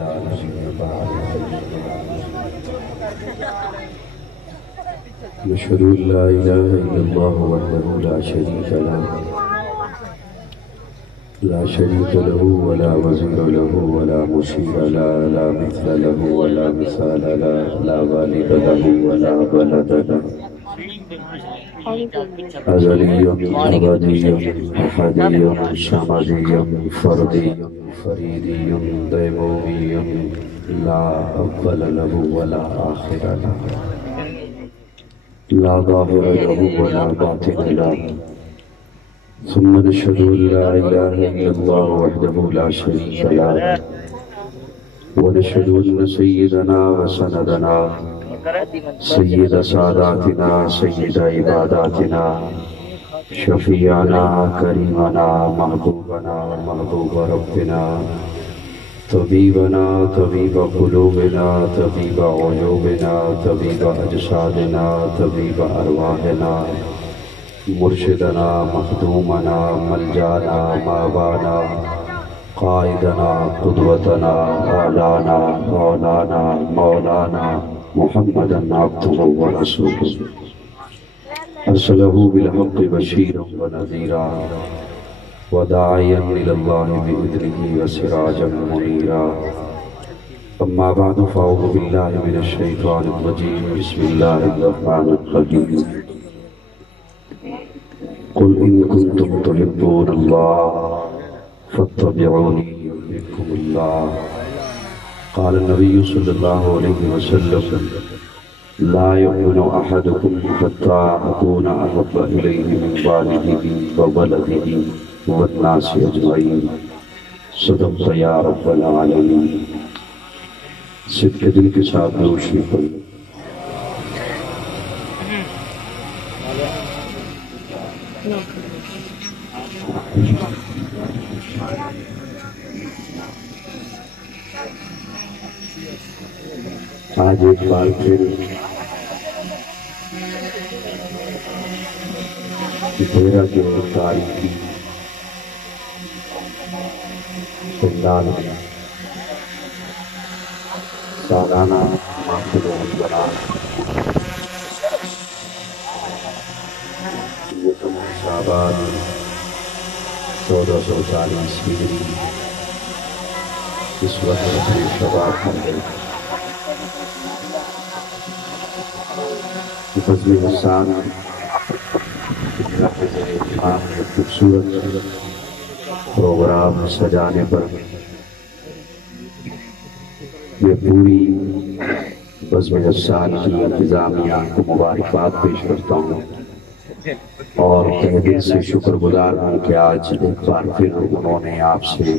لا نبي بعده نشهد أن لا إله إلا الله وحده لا شريك له لا شريك له ولا وزير له ولا مشير له لا مثل له ولا مثال له لا والد له ولا ولد له أزلي أبدي أحدي صمدي فردي فريدي ديمومي لا أول له ولا آخر له لا ظاهر له ولا باطن له ثم نشهد أن لا إله إلا الله وحده لا شريك له ونشهد أن سيدنا وسندنا سيد ساداتنا سيد عباداتنا شفيعنا كريمنا محبوبنا محبوب ربنا طبيبنا طبيب قلوبنا طبيب عيوبنا طبيب أجسادنا طبيب أرواحنا مرشدنا مخدومنا ملجانا مابانا قائدنا قدوتنا آلانا مولانا مولانا محمدا عبده ورسوله أرسله بالحق بشيرا ونذيرا وداعيا إلى الله بإذنه وسراجا منيرا أما بعد فأعوذ بالله من الشيطان الرجيم بسم الله الرحمن الرحيم قل إن كنتم تحبون الله فاتبعوني يحببكم الله قال النبي صلى الله عليه وسلم لا يؤمن أحدكم حتى أكون أحب إليه من والده وولده والناس أجمعين صدقت يا رب العالمين صدق دل کے ساتھ روشنی پر آج ایک بار پھر دیرہ کے تاریخی پندال میں سالانہ محفل بنا شعبان 1440 ہجری اس وقت اپنے شباب میں فضل حسان خوبصورت پروگرام سجانے پر یہ پوری بزم حسان کی انتظامیہ کو مبارکباد پیش کرتا ہوں اور تہ دل سے شکر گزار ہوں کہ آج ایک بار پھر انہوں نے آپ سے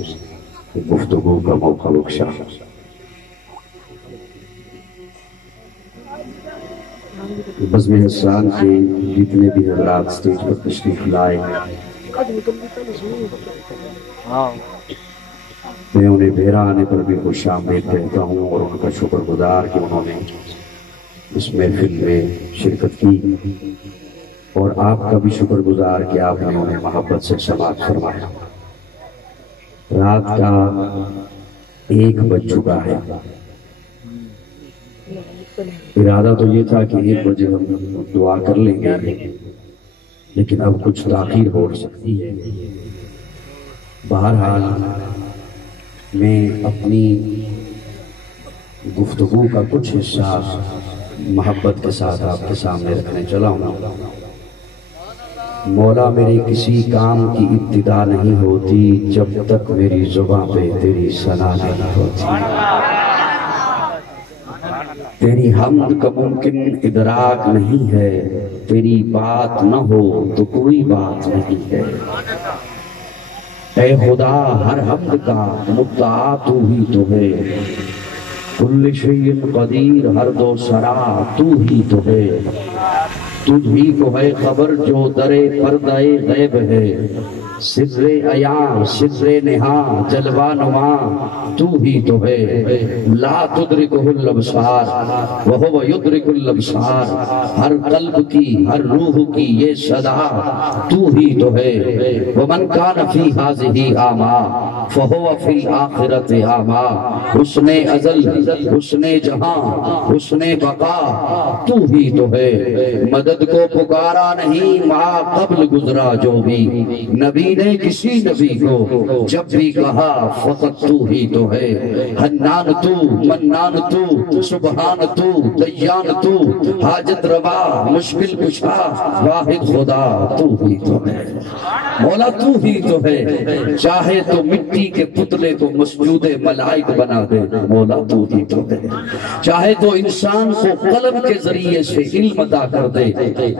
گفتگو کا موقع بخشا۔ بزم حسان کے جتنے بھی حضرات سٹیج پر تشریف لائے میں انہیں بھیرا آنے پر بھی خوش آمدید کہتا ہوں اور ان کا شکر گزار کہ انہوں نے اس محفل میں شرکت کی اور آپ کا بھی شکر گزار کہ آپ نے انہیں محبت سے سماعت فرمایا۔ رات کا 1 بج چکا ہے، ارادہ تو یہ تھا کہ 1 بجے ہم دعا کر لیں گے لیکن اب کچھ تاخیر ہو سکتی ہے۔ بہرحال میں اپنی گفتگو کا کچھ حصہ محبت کے ساتھ آپ کے سامنے رکھنے چلا ہوں۔ مولا میرے کسی کام کی ابتدا نہیں ہوتی جب تک میری زباں پہ تیری ثنا نہیں ہوتی۔ تیری حمد کا ممکن ادراک نہیں ہے، تیری بات نہ ہو تو کوئی بات نہیں ہے۔ اے خدا ہر حمد کا مبتدا تو ہی تو ہے، کل شیء قدیر ہر دو سرا تو ہی تو ہے۔ تجھ ہی کو ہے خبر جو در پردہ غیب ہے، سر عیاں سر نہاں جلوہ نما تو ہی تو ہے، لا تدرکہ الابصار وہو یدرک الابصار، ہر قلب کی ہر روح کی یہ صدا تو ہی تو ہے، ومن کان فی ہذہ اعمیٰ فہو فی الآخرۃ اعمیٰ، حسن ازل حسن جہاں حسن بقا تو ہی تو ہے، مدد کو پکارا نہیں ماں قبل گزرا جو بھی، نبی نے کسی نبی کو جب بھی کہا فقط تو ہی تو ہے، حنان تو منان تو سبحان تو دیان تو حاجت روا مشکل کشا واحد خدا تو ہی تو ہے، مولا تو ہی تو ہے، چاہے تو مٹی کے پتلے کو مسجود ملائک بنا دے، مولا تو ہی تو ہے، چاہے تو انسان کو قلم کے ذریعے سے علم عطا کر دے،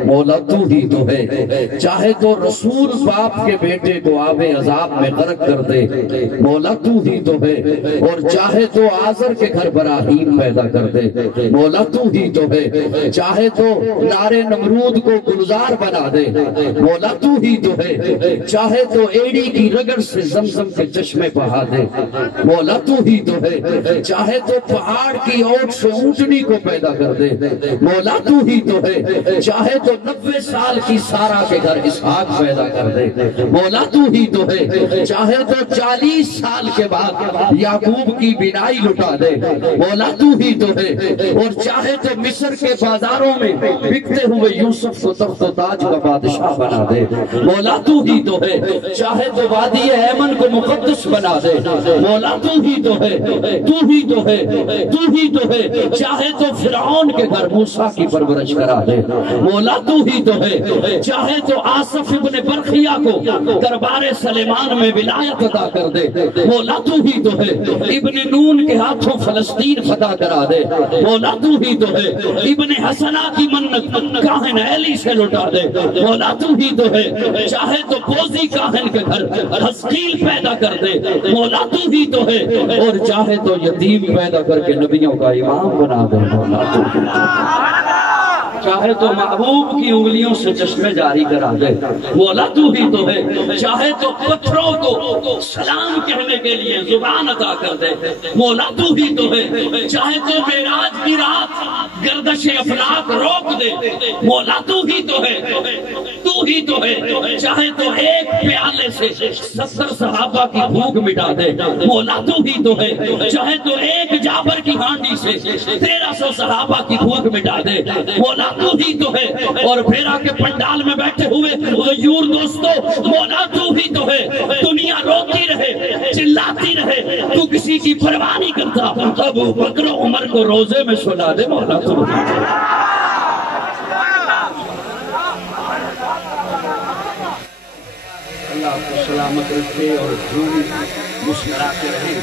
مولا تو ہی تو ہے، چاہے تو رسول باپ کے بیٹے کو آب عذاب میں غرق کر دے، مولا تو ہی تو ہے، اور چاہے تو آزر کے گھر براہیم پیدا کر دے، مولا تو ہی تو ہے، چاہے تو نار نمرود کو گلزار بنا دے، مولا تو ہی تو ہے، چاہے تو ایڑی کی رگڑ سے زمزم کے چشمے بہا دے، مولا تو ہی تو ہے، چاہے تو پہاڑ کی اوٹ سے اونٹنی کو پیدا کر دے، مولا تو ہی تو ہے، چاہے تو 90 سال کی سارا کے گھر اسحاق پیدا کر دے، مولا تو ہی تو ہے، چاہے تو 40 سال کے بعد یعقوب کی بینائی لٹا دے، مولا تو ہی تو ہے، اور چاہے تو مصر کے بازاروں میں بکتے ہوئے یوسف کو تخت و تاج کا بادشاہ بنا دے، مولا تو ہی تو ہے، چاہے تو وادی ایمن کو مقدس بنا دے، مولا تو ہی تو ہے، تو ہی تو ہے، تو ہی تو ہے، چاہے تو فرعون کے گھر موسیٰ کی پرورش کرا دے، مولا تو ہی تو ہے، چاہے تو آصف ابن برخیہ کو دربار سلیمان میں ولایت عطا کر دے، مولا تو ہی تو ہے، ابن نون کے ہاتھوں فلسطین فتح کرا دے، مولا تو ہی تو ہے، ابن حسنہ کی منت کاہن ایلی سے لٹا دے، مولا تو ہی تو ہے، چاہے تو بوزی کاہن کے گھر حزقیل پیدا کر دے، مولا تو ہی تو ہے، اور چاہے تو یتیم پیدا کر کے نبیوں کا امام بنا دے، مولا تو ہی تو ہے، چاہے تو محبوب کی انگلیوں سے چشمے جاری کرا دے، مولا تو ہی تو ہے، چاہے تو پتھروں کو سلام کہنے کے لیے زبان عطا کر دے، مولا تو ہی تو ہے، چاہے تو معراج کی رات گردش افلاک روک دے، مولا تو ہی تو ہے، تو ہی تو ہے، چاہے تو ایک پیالے سے 70 صحابہ کی بھوک مٹا دے، مولا تو ہی تو ہے، چاہے تو ایک جابر کی ہانڈی سے 1300 صحابہ کی بھوک مٹا دے، مولا تو ہی تو ہے، اور بھیرا کے پنڈال میں بیٹھے ہوئے غیور دوستو، مولا تو ہی تو ہے، دنیا روتی رہے چلاتی رہے تو کسی کی پرواہ نہیں کرتا، ابو بکر و عمر کو روزے میں سلا دے، مولا تو ہی تو ہے، اللہ کو سلامت رکھے اور مسکراتے رہے۔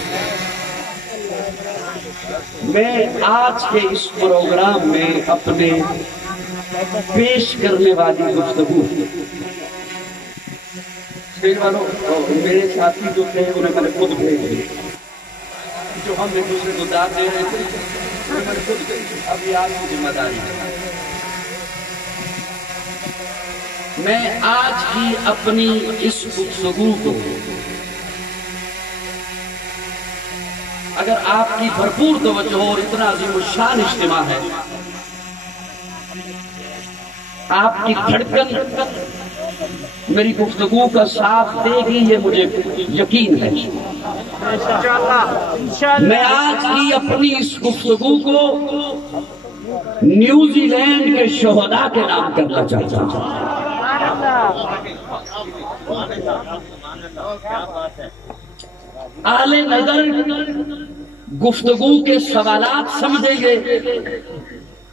میں آج کے اس پروگرام میں اپنے پیش کرنے والی گفتگو میرے ساتھی جو تھے انہیں میں نے خود بھیج دی، جو ہم ایک دوسرے کو داد دے رہے تھے انہیں میں نے خود بھیج دی، اب یہ آپ کی ذمہ داری ہے۔ میں آج کی اپنی اس گفتگو کو اگر آپ کی بھرپور توجہ اور اتنا عظیم الشان اجتماع ہے، آپ کی دھڑکن میری گفتگو کا ساتھ دے گی، یہ مجھے یقین ہے۔ میں آج کی اپنی اس گفتگو کو نیوزی لینڈ کے شہداء کے نام کرنا چاہتا ہوں۔ اہل نظر گفتگو کے سوالات سمجھیں گے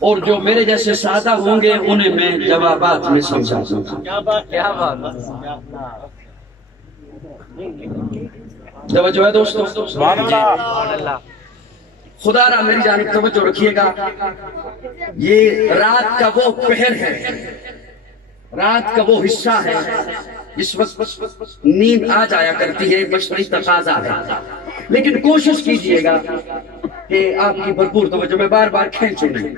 اور جو میرے جیسے سادہ ہوں گے انہیں میں جوابات میں سمجھا دوں گا۔ توجہ ہے دوستو، خدا را میری جانب توجہ رکھیے گا۔ یہ رات کا وہ پہر ہے، رات کا وہ حصہ ہے اس وقت نیند آ جایا کرتی ہے، بشری تقاضا ہے، لیکن کوشش کیجئے گا کہ آپ کی بھرپور توجہ، میں بار بار کھینچوں نہیں۔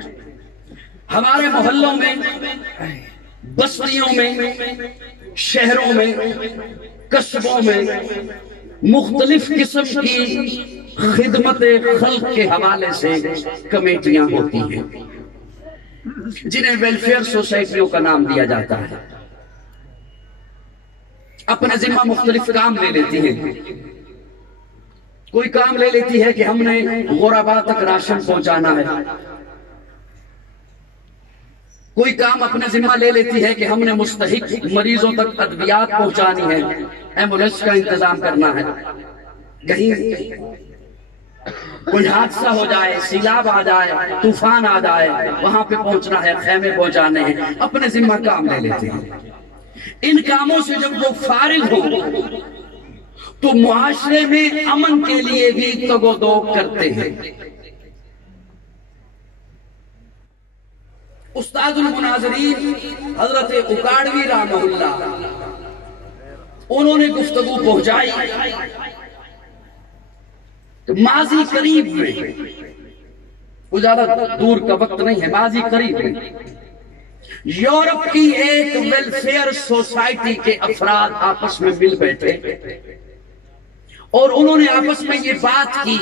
ہمارے محلوں میں، بستیوں میں، شہروں میں، قصبوں میں مختلف قسم کی خدمت خلق کے حوالے سے کمیٹیاں ہوتی ہیں جنہیں ویلفیئر سوسائٹیوں کا نام دیا جاتا ہے۔ اپنے ذمہ مختلف کام لے لیتی ہیں۔ کوئی کام لے لیتی ہے کہ ہم نے غرباء تک راشن پہنچانا ہے، کوئی کام اپنے ذمہ لے لیتی ہے کہ ہم نے مستحق مریضوں تک ادویات پہنچانی ہے، ایمبولینس کا انتظام کرنا ہے، کہیں کوئی حادثہ ہو جائے، سیلاب آ جائے، طوفان آ جائے، وہاں پہ پہنچنا ہے، خیمے پہنچانے ہیں، اپنے ذمہ کام لے لیتے ہیں۔ ان کاموں سے جب وہ فارغ ہوں تو معاشرے میں امن کے لیے بھی تگ و دو کرتے ہیں۔ استاد المناظرین حضرت اکاڑوی رحمہ اللہ انہوں نے گفتگو پہنچائی کہ ماضی قریب میں، وہ زیادہ دور کا وقت نہیں ہے، ماضی قریب میں یورپ کی ایک ویلفیئر سوسائٹی کے افراد آپس میں مل بیٹھے اور انہوں نے آپس میں یہ بات کی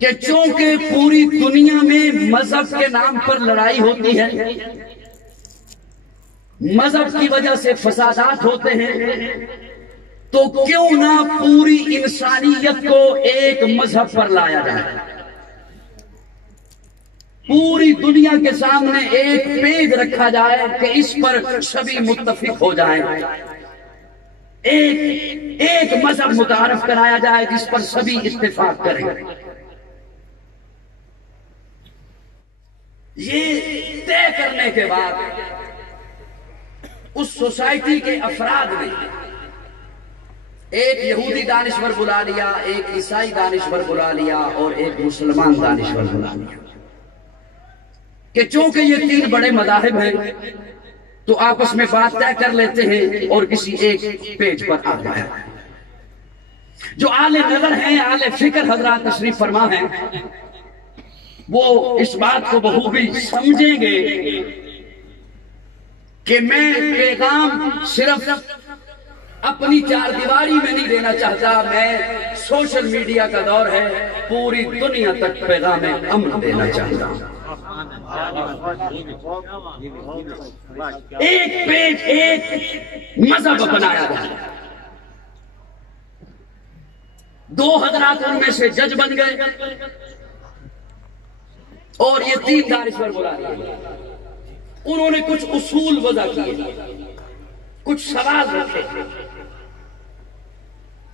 کہ چونکہ پوری دنیا میں مذہب کے نام پر لڑائی ہوتی ہے، مذہب کی وجہ سے فسادات ہوتے ہیں، تو کیوں نہ پوری انسانیت کو ایک مذہب پر لایا جائے، پوری دنیا کے سامنے ایک پیج رکھا جائے کہ اس پر سبھی متفق ہو جائیں، ایک مذہب متعارف کرایا جائے جس پر سبھی اتفاق کریں۔ یہ طے کرنے کے بعد اس سوسائٹی کے افراد نے ایک یہودی دانشور بلا لیا، ایک عیسائی دانشور بلا لیا اور ایک مسلمان دانشور بلا لیا کہ چونکہ یہ تین بڑے مذاہب ہیں تو آپس میں بات طے کر لیتے ہیں اور کسی ایک پیج پر آ جائے۔ جو اعلی نظر ہیں، اعلی فکر حضرات تشریف فرما ہیں، وہ اس بات کو بخوبی سمجھیں گے کہ میں پیغام صرف اپنی چار دیواری میں نہیں دینا چاہتا، میں سوشل میڈیا کا دور ہے، پوری دنیا تک پیغام امن دینا چاہتا ہوں۔ ایک پیج، ایک مذہب بنایا گیا، دو حضرات ان میں سے جج بن گئے اور یہ تین دانشور بلا لیے۔ انہوں نے کچھ اصول وضع کیے، کچھ سوال رکھے۔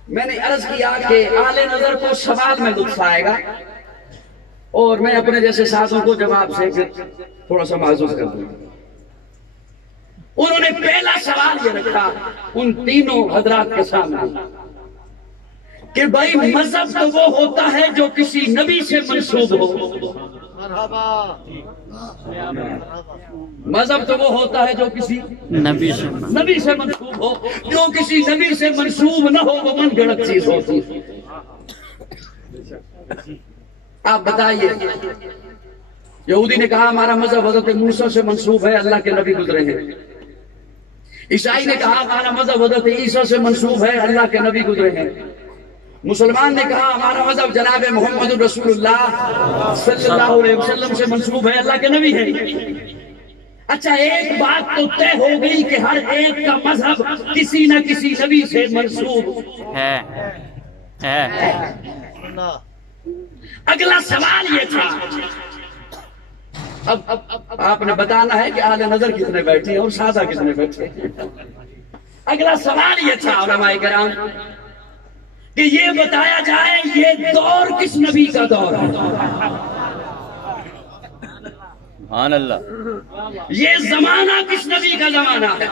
میں نے عرض کیا کہ اعلی نظر کو سوال میں لطف آئے گا اور میں اپنے جیسے ساتھوں کو جواب سے تھوڑا سا محسوس کر دوں۔ انہوں نے پہلا سوال یہ رکھا ان تینوں حضرات کے سامنے کہ بھائی مذہب تو وہ ہوتا ہے جو کسی نبی سے منسوب ہو، مذہب تو وہ ہوتا ہے جو کسی نبی سے منسوب ہو، جو کسی نبی سے منسوب نہ ہو وہ من گھڑت چیز ہوتی ہے۔ آپ بتائیے، یہودی نے کہا ہمارا مذہب حضرت موسیٰ سے منسوب ہے، اللہ کے نبی گزرے ہیں۔ عیسائی نے کہا ہمارا مذہب حضرت عیسیٰ سے منسوب ہے، اللہ کے نبی گزرے ہیں۔ مسلمان نے کہا ہمارا مذہب جناب محمد رسول اللہ صلی اللہ علیہ وسلم سے منسوب ہے، اللہ کے نبی ہے۔ اچھا، ایک بات تو طے ہو گئی کہ ہر ایک کا مذہب کسی نہ کسی نبی سے منسوب ہے۔ اگلا سوال یہ تھا، اب آپ نے بتانا ہے کہ اعلی نظر کتنے بیٹھے اور سادہ کتنے بیٹھے۔ اگلا سوال یہ تھا علماء کرام کہ یہ بتایا جائے یہ دور کس نبی کا دور ہے، سبحان اللہ، یہ زمانہ کس نبی کا زمانہ ہے،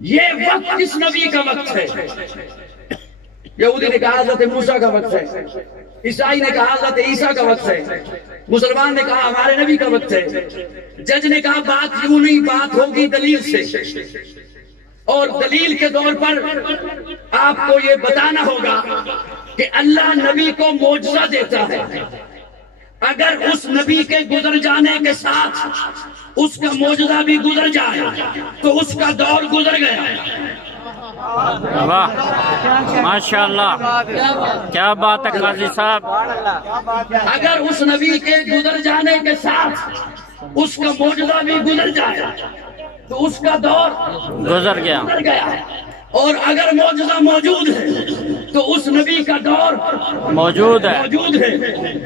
یہ وقت کس نبی کا وقت ہے۔ یہودی نے کہا حضرت موسیٰ کا وقت ہے، عیسائی نے کہا حضرت عیسیٰ کا وقت ہے، مسلمان نے کہا ہمارے نبی کا وقت ہے۔ جج نے کہا بات یوں نہیں، بات ہوگی دلیل سے، اور دلیل کے طور پر آپ کو یہ بتانا ہوگا کہ اللہ نبی کو معجزہ دیتا ہے، اگر اس نبی کے گزر جانے کے ساتھ اس کا معجزہ بھی گزر جائے تو اس کا دور گزر گیا۔ واہ ماشاءاللہ، کیا بات ہے قاضی صاحب۔ اگر اس نبی کے گزر جانے کے ساتھ اس کا معجزہ بھی گزر جائے تو اس کا دور گزر گیا۔ اور اگر معجزہ موجود ہے تو اس نبی کا دور موجود ہے۔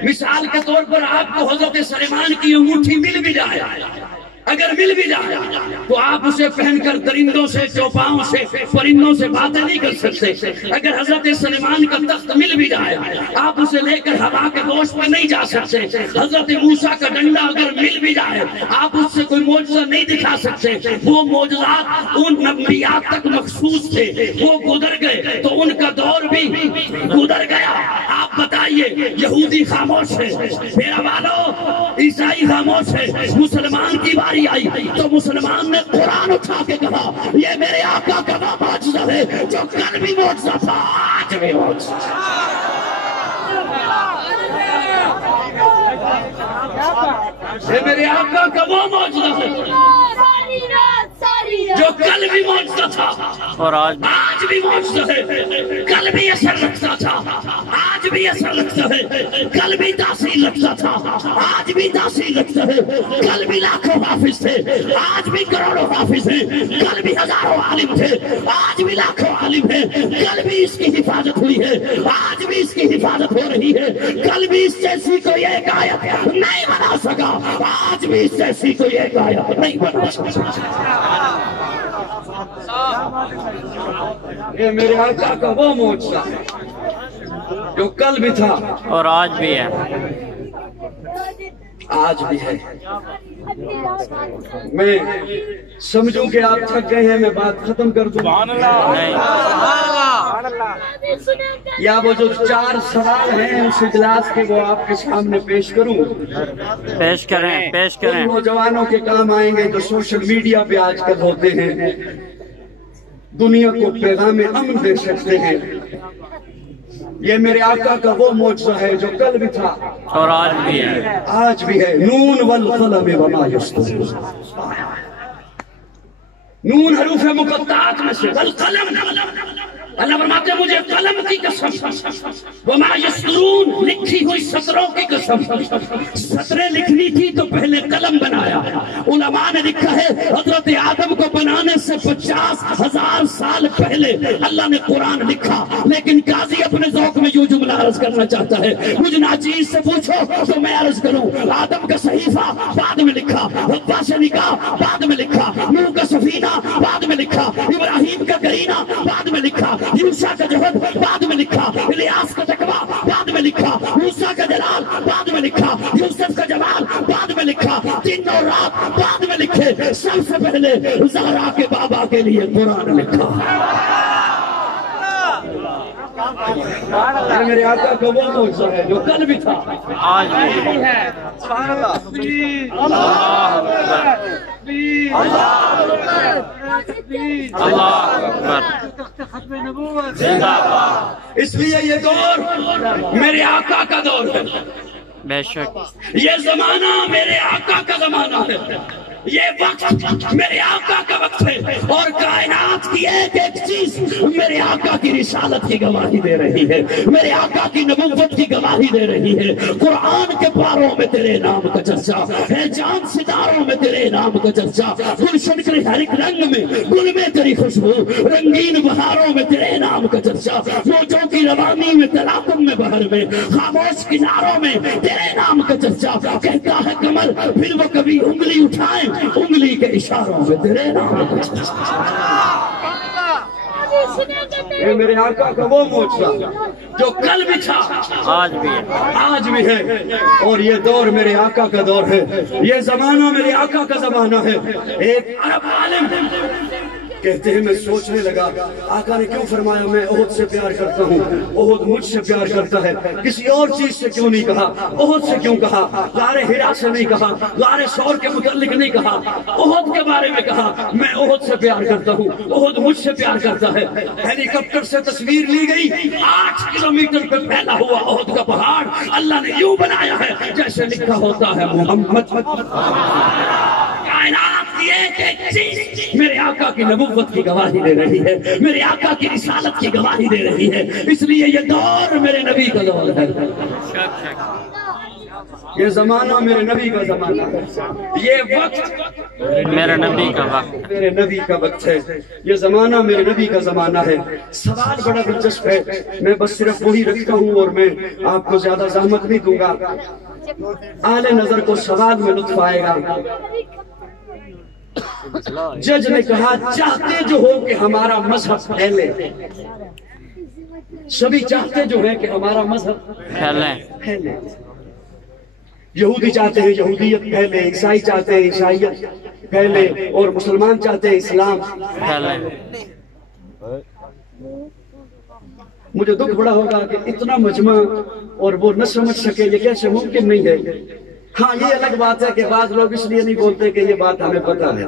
مثال کے طور پر آپ کو حضرت سلیمان کی انگوٹھی مل بھی جائے، اگر مل بھی جائے تو آپ اسے پہن کر درندوں سے، چوپاؤں سے، پرندوں سے باتیں نہیں کر سکتے۔ اگر حضرت سلیمان کا تخت مل بھی جائے آپ اسے لے کر ہوا کے گوشت پر نہیں جا سکتے۔ حضرت موسیٰ کا ڈنڈا اگر مل بھی جائے آپ اس سے کوئی معجزہ نہیں دکھا سکتے۔ وہ معجزات ان انبیاء تک مخصوص تھے، وہ گزر گئے تو ان کا دور بھی گزر گیا۔ آپ بتائیے، یہودی خاموش ہے، میرا والو عیسائی خاموش ہے، مسلمان کی باری آئی تو مسلمان نے قرآن اٹھا کے کہا یہ میرے آقا کا معجزہ ہے، جو کل بھی معجزہ تھا آج بھی معجزہ ہے۔ میرے آقا کا وہ معجزہ ہے جو کل بھی معجزہ تھا اور آج بھی معجزہ ہے۔ کل بھی اثر رکھتا تھا آج بھی اثر رکھتا ہے، کل بھی تاثیر رکھتا تھا آج بھی تاثیر رکھتا ہے، کل بھی لاکھوں حافظ تھے آج بھی کروڑوں حافظ ہیں، کل بھی ہزاروں عالم تھے آج بھی لاکھوں عالم ہیں، کل بھی اس کی حفاظت ہوئی ہے آج بھی اس کی حفاظت ہو رہی ہے، کل بھی اس جیسی کوئی ایک آیت نہیں بنا سکا آج بھی اس جیسی کوئی ایک آیت نہیں بنا سکا۔ یہ میرے آقا کا وہ معجزہ ہے جو کل بھی تھا اور آج بھی ہے، آج بھی ہے۔ میں سمجھوں کہ آپ تھک گئے ہیں، میں بات ختم کر دوں یا وہ جو 4 سوال ہیں اس اجلاس کے وہ آپ کے سامنے پیش کروں؟ پیش کریں پیش کریں۔ نوجوانوں کے کام آئیں گے جو سوشل میڈیا پہ آج کل ہوتے ہیں، دنیا کو پیغام امن دے سکتے ہیں۔ یہ میرے آقا کا وہ معجزہ ہے جو کل بھی تھا اور آج بھی ہے، آج بھی ہے۔ نون والقلم وما یسطرون، نون حروف مقطعات میں سے، والقلم اللہ فرماتے ہیں مجھے قلم کی قسم، وما یسطرون لکھی ہوئی سطروں کی قسم۔ سطریں لکھنی تھی تو پہلے قلم بنایا۔ علماء نے لکھا ہے حضرت آدم کو بنانے سے 50,000 سال پہلے اللہ نے قرآن لکھا، لیکن قاضی اپنے ذوق میں یوں جملہ عرض کرنا چاہتا ہے، مجھ ناچیز سے پوچھو تو میں عرض کروں آدم کا صحیفہ بعد میں لکھا، حوا سے نکاح بعد میں لکھا، نوح کا سفینہ بعد میں لکھا، ابراہیم کا کرینہ بعد میں لکھا، یوسیٰ کا جہد بعد میں لکھا، الیاس کا تقویٰ بعد میں لکھا، موسیٰ کا جلال بعد میں لکھا، یوسف کا جمال بعد میں لکھا، دن اور رات بعد میں لکھے، سب سے پہلے زہرا کے بابا کے لیے قرآن لکھا۔ یہ میرے آقا کا وہ معجزہ ہے جو کل بھی تھا آج بھی ہے۔ اللہ اکبر، زندہ باد۔ اس لیے یہ دور میرے آقا کا دور ہے، بے شک یہ زمانہ میرے آقا کا زمانہ ہے، یہ وقت میرے آقا کا وقت ہے، اور کائنات کی ایک ایک چیز میرے آقا کی رسالت کی گواہی دے رہی ہے، میرے آقا کی نبوت کی گواہی دے رہی ہے۔ قرآن کے پاروں میں تیرے نام کا چرچا ہے، چاند ستاروں میں تیرے نام کا چرچا، گلشن کے ہر ایک رنگ میں گل میں تیری خوشبو، رنگین بہاروں میں تیرے نام کا چرچا، موجوں کی روانی میں تلاطم میں بہر میں، خاموش کناروں میں تیرے نام کا چرچا، کہتا ہے کمر پھر وہ کبھی انگلی اٹھائیں، انگلی کے اشاروں میں تیرے نام کا چرچا۔ یہ میرے آقا کا وہ معجزہ جو کل بھی تھا آج بھی ہے، آج بھی ہے، اور یہ دور میرے آقا کا دور ہے، یہ زمانہ میرے آقا کا زمانہ ہے۔ ایک عرب عالم کہتے ہیں میں سوچنے لگا آقا نے کیوں فرمایا میں احد سے پیار کرتا ہوں، احد مجھ سے پیار کرتا ہے، کسی اور چیز سے کیوں نہیں کہا، احد سے کیوں کہا، غار حرا سے نہیں کہا، غار ثور کے متعلق نہیں کہا، احد کے بارے میں کہا میں احد سے پیار کرتا ہوں، احد مجھ سے پیار کرتا ہے۔ ہیلی کاپٹر سے تصویر لی گئی، 8 کلومیٹر پہ پھیلا ہوا احد کا پہاڑ اللہ نے یوں بنایا ہے جیسے سے لکھا ہوتا ہے محمد۔ کائنات کی ایک ایک چیز میرے آقا کی نبوت کی گواہی دے رہی ہے، میرے آقا کی رسالت کی گواہی دے رہی ہے، اس لیے یہ دور میرے نبی کا دور ہے، یہ زمانہ میرے نبی کا زمانہ ہے، یہ وقت میرے نبی کا وقت، میرے نبی کا وقت ہے، یہ زمانہ میرے نبی کا زمانہ ہے۔ سوال بڑا دلچسپ ہے، میں بس صرف وہی رکھتا ہوں اور میں آپ کو زیادہ زحمت نہیں دوں گا، اہل نظر کو سوال میں لطف آئے گا۔ جج نے کہا چاہتے جو ہو کہ ہمارا مذہب پھیلے، سبھی چاہتے جو ہے کہ ہمارا مذہب پھیلے، یہودی چاہتے ہیں یہودیت پھیلے، عیسائی چاہتے ہیں عیسائیت پھیلے، اور مسلمان چاہتے ہیں اسلام پھیلے۔ مجھے دکھ بڑا ہوگا کہ اتنا مجمع اور وہ نہ سمجھ سکے، یہ کیسے ممکن نہیں ہے۔ ہاں یہ الگ بات ہے کہ بعض لوگ اس لیے نہیں بولتے کہ یہ بات ہمیں پتہ ہے،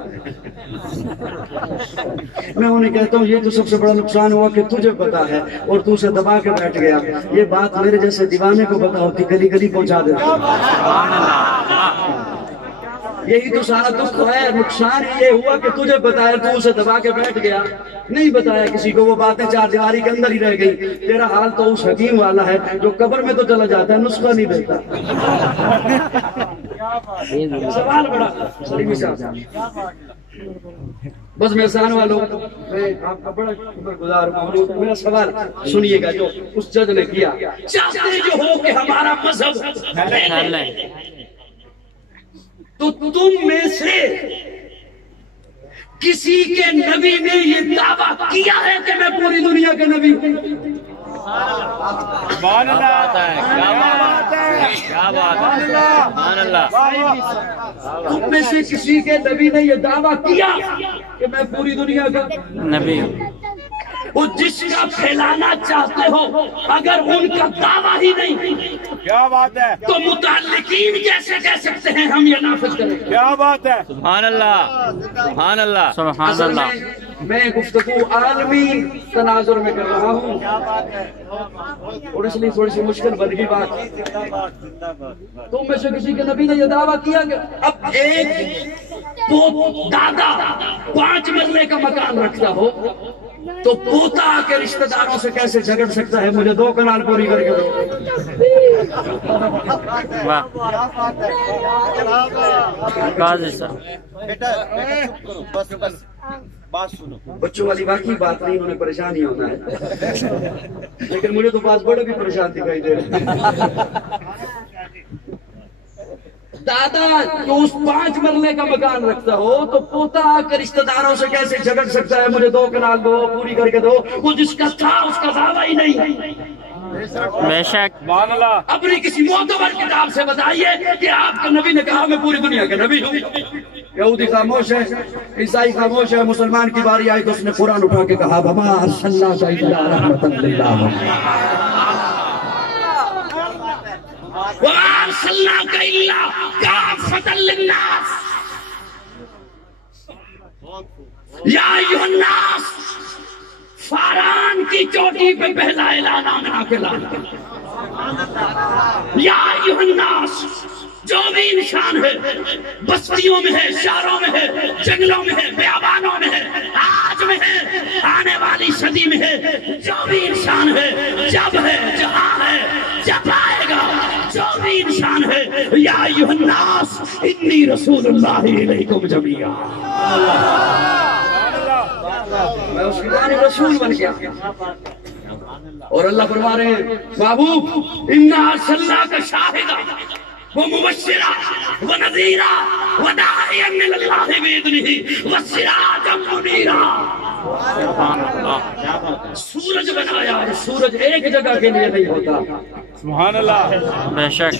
میں انہیں کہتا ہوں یہ تو سب سے بڑا نقصان ہوا کہ تجھے پتا ہے اور تو اسے دبا کے بیٹھ گیا، یہ بات میرے جیسے دیوانے کو پتا ہوتی گلی گلی پہنچا دیتا۔ یہی تو سارا دکھ ہے، نقصان یہ ہوا کہ تجھے پتا ہے تو اسے دبا کے بیٹھ گیا، نہیں بتایا کسی کو، وہ باتیں چار دیواری کے اندر ہی رہ گئی۔ تیرا حال تو اس حکیم والا ہے جو قبر میں تو چلا جاتا ہے، نسخہ نہیں دیتا۔ سوال بڑا سلیمی صاحب، بس میں احسان والوں، میں آپ کا بڑا شکر گزار ہوں، میرا سوال سنیے گا جو اس جج نے کیا، چاہتے جو ہو کہ ہمارا مذہب پھیلے، تو تم میں سے کسی کے نبی نے یہ دعویٰ کیا ہے کہ میں پوری دنیا کے نبی ہوں؟ سبحان اللہ، کیا بات ہے، کیا بات ہے، سبحان اللہ۔ تم میں سے کسی کے نبی نے یہ دعویٰ کیا کہ میں پوری دنیا کا نبی ہوں؟ وہ جس کا پھیلانا چاہتے ہو اگر ان کا دعویٰ ہی نہیں کیا بات ہے، تو متعلقین کیسے کہہ سکتے ہیں ہم یہ نافذ کریں؟ کیا بات ہے، سبحان اللہ، سبحان اللہ، سبحان اللہ۔ میں گفتگو عالمی تناظر میں کر رہا ہوں اور اس لیے تھوڑی سی مشکل بن گئی بات۔ تم میں سے کسی کے نبی نے یہ دعویٰ کیا کہ اب ایک دادا 5 مرلے کا مکان رکھتا ہو تو پوتا کے رشتہ داروں سے کیسے جھگڑ سکتا ہے؟ مجھے 2 کنال پوری کر کے دو۔ قاضی صاحب، بچوں والی واقعی بات نہیں، انہیں پریشان ہی ہونا ہے، لیکن مجھے تو بات بڑے بھی پریشان دکھائی دے رہے ہیں۔ دادا جو اس 5 مرلے کا مکان رکھتا ہو تو پوتا آ کر رشتہ داروں سے کیسے جھگڑ سکتا ہے؟ مجھے 2 کنال دو، پوری کر کے دو۔ وہ جس کا تھا اس کا دعویٰ ہی نہیں۔ بے شک، اپنی کسی معتبر کتاب سے بتائیے کہ آپ کے نبی نے کہا میں پوری دنیا کا نبی ہوں۔ یہودی خاموش ہے، عیسائی خاموش ہے، مسلمان کی باری آئی تو اس نے قرآن اٹھا کے کہا وَمَا أَرْسَلْنَاكَ إِلَّا رَحْمَةً لِلْعَالَمِينَ، وَمَا أَرْسَلْنَاكَ إِلَّا كَافَّةً لِلنَّاسِ یا ایھا الناس۔ فاران کی چوٹی پہ پہلا اعلان آمنہ کے لانا، یا ایھا الناس، جو بھی انسان ہے، بستیوں میں ہے، شہروں میں ہے، جنگلوں میں ہے، بیابانوں میں ہے، آج میں ہے، آنے والی صدی میں ہے، جو بھی انسان ہے، جب ہے، جہاں ہے، جب آئے گا، جو بھی انسان ہے، یا ایھا الناس انی رسول اللہ الیکم جمیعا، میں اس کی جانب رسول بن گیا۔ اور اللہ فرما رہے ہیں محبوب انا ارسلناک شاہدا ومبشرا ونذیرا وداعیا الی اللہ باذنہ وسراجا منیرا۔ سورج بنایا اور سورج ایک جگہ کے لیے نہیں ہوتا۔ سبحان اللہ، بے شک،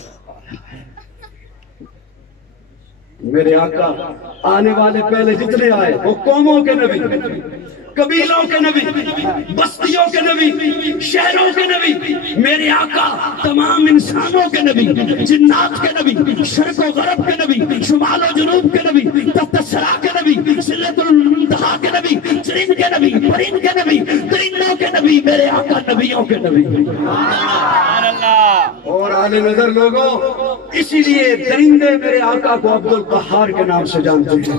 میرے آقا آنے والے پہلے جتنے آئے وہ قوموں کے نبی، قبیلوں کے نبی، بستیوں کے نبی، شہروں کے نبی۔ میرے آقا تمام انسانوں کے نبی، جنات کے نبی، شرق و غرب کے نبی، شمال و جنوب کے نبی، تحت الثری کے نبی، سدرۃ المنتہا کے نبی، چرند کے نبی، پرند کے نبی، درندوں کے نبی، میرے آقا نبیوں کے نبی۔ سبحان اللہ۔ اور آل نظر لوگوں اسی لیے درندے میرے آقا کو عبد القہار کے نام سے جانتے ہیں،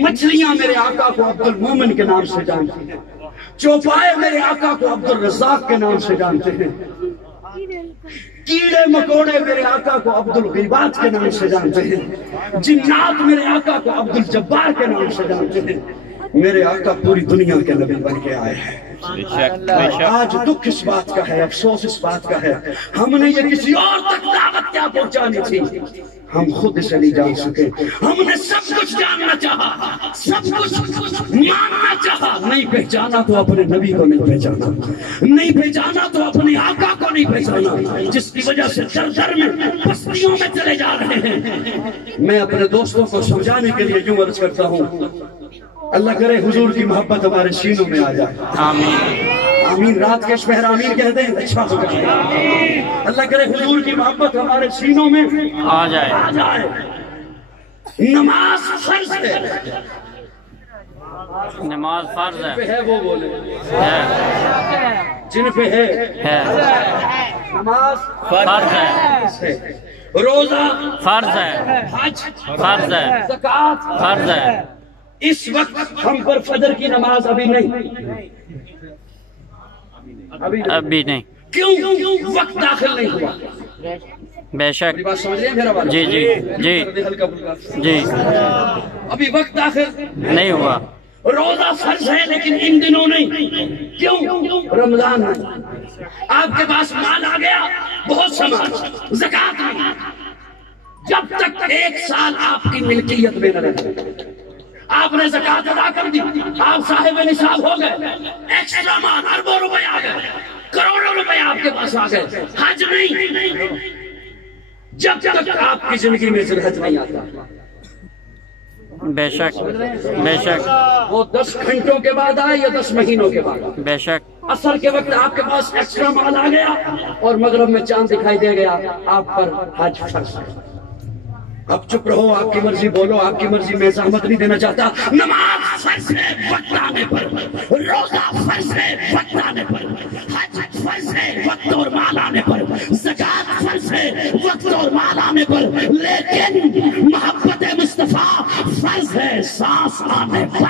مچھلیاں میرے آقا کو عبد المومن کے نام سے جانتی ہیں، چوپائے میرے آقا کو عبد الرزاق کے نام سے جانتے ہیں، کیڑے مکوڑے میرے آقا کو عبد الغیبات کے نام سے جانتے ہیں، جنات میرے آقا کو عبد الجبار کے نام سے جانتے ہیں۔ میرے آقا پوری دنیا کے نبی بن کے آئے ہیں۔ آج دکھ اس بات کا ہے، افسوس اس بات کا ہے، ہم نے یہ کسی اور تک دعوت کیا پہنچانی تھی، ہم خود اسے نہیں جان سکے۔ ہم نے سب کچھ جاننا چاہا، سب کچھ ماننا چاہا، نہیں پہچانا تو اپنے نبی کو نہیں پہچانا، نہیں پہچانا تو اپنے آقا کو نہیں پہچانا، جس کی وجہ سے در در میں بستیوں میں چلے جا رہے ہیں۔ میں اپنے دوستوں کو سمجھانے کے لیے یوں عرض کرتا ہوں، اللہ کرے حضور کی محبت ہمارے سینوں میں آ جائے۔ آمین آمین، رات کے شہر آمین کہہ دیں، اچھا ہو جائے۔ اللہ کرے حضور کی محبت ہمارے سینوں میں آ جائے۔ نماز فرض ہے، نماز فرض ہے، جن پہ ہے وہ بولے، جن پہ ہے نماز فرض ہے، روزہ فرض ہے، حج فرض ہے، زکوٰۃ فرض ہے۔ اس وقت ہم پر فجر کی نماز ابھی نہیں، ابھی نہیں، کیوں وقت داخل نہیں ہوا؟ بے شک، میری بات سمجھ رہے ہیں میرا بات؟ جی جی جی جی، ابھی وقت داخل نہیں ہوا۔ روزہ فرض ہے لیکن ان دنوں نہیں، کیوں؟ رمضان نہیں، آپ کے پاس مال آ گیا، بہت سامان، زکوٰۃ نہیں، جب تک 1 سال آپ کی ملکیت میں نہ رہے، آپ نے زکوٰۃ ادا کر دی، آپ صاحب نصاب ہو گئے، ایکسٹرا مال اربوں روپے آ گئے، کروڑوں روپے آپ کے پاس آ گئے، حج نہیں، جب تک آپ کی زندگی میں حج نہیں آتا۔ بے شک، بے شک، وہ 10 گھنٹوں کے بعد آئے یا 10 مہینوں کے بعد؟ بے شک، عصر کے وقت آپ کے پاس ایکسٹرا مال آ گیا اور مغرب میں چاند دکھائی دے گیا، آپ پر حج فرض ہے۔ اب چپ رہو، آپ کی مرضی بولو، آپ کی مرضی، میں زحمت نہیں دینا چاہتا۔ نماز فرض ہے وقت آنے پر، روزہ فرض ہے وقت آنے پر، حج فرض ہے وقت اور مال آنے پر، زکوٰۃ فرض ہے وقت اور مال آنے پر، لیکن محبت مصطفیٰ فرض ہے سانس آنے پر۔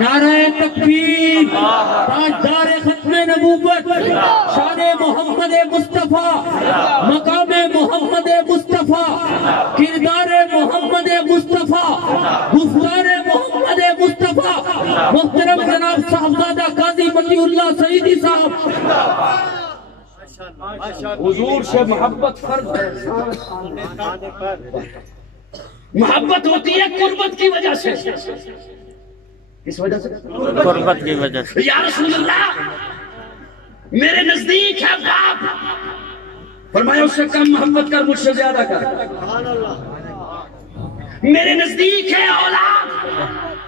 نعرہ تکبیر، تاجدار ختم نبوت، شان محمد مصطفیٰ، مقام محمد مصطفیٰ، کردار محمد مصطفیٰ، گفتار محمد مصطفیٰ، محترم جناب صاحبزادہ قاضی مطیع اللہ سعیدی صاحب، حضور سے محبت فرض ہے، محبت ہوتی ہے قربت کی وجہ سے، کس وجہ سے؟ قربت کی وجہ سے۔ یا رسول اللہ میرے نزدیک ہے باپ، فرمایا اس سے کم محبت کر، مجھ سے زیادہ کر۔ میرے نزدیک ہے اولاد،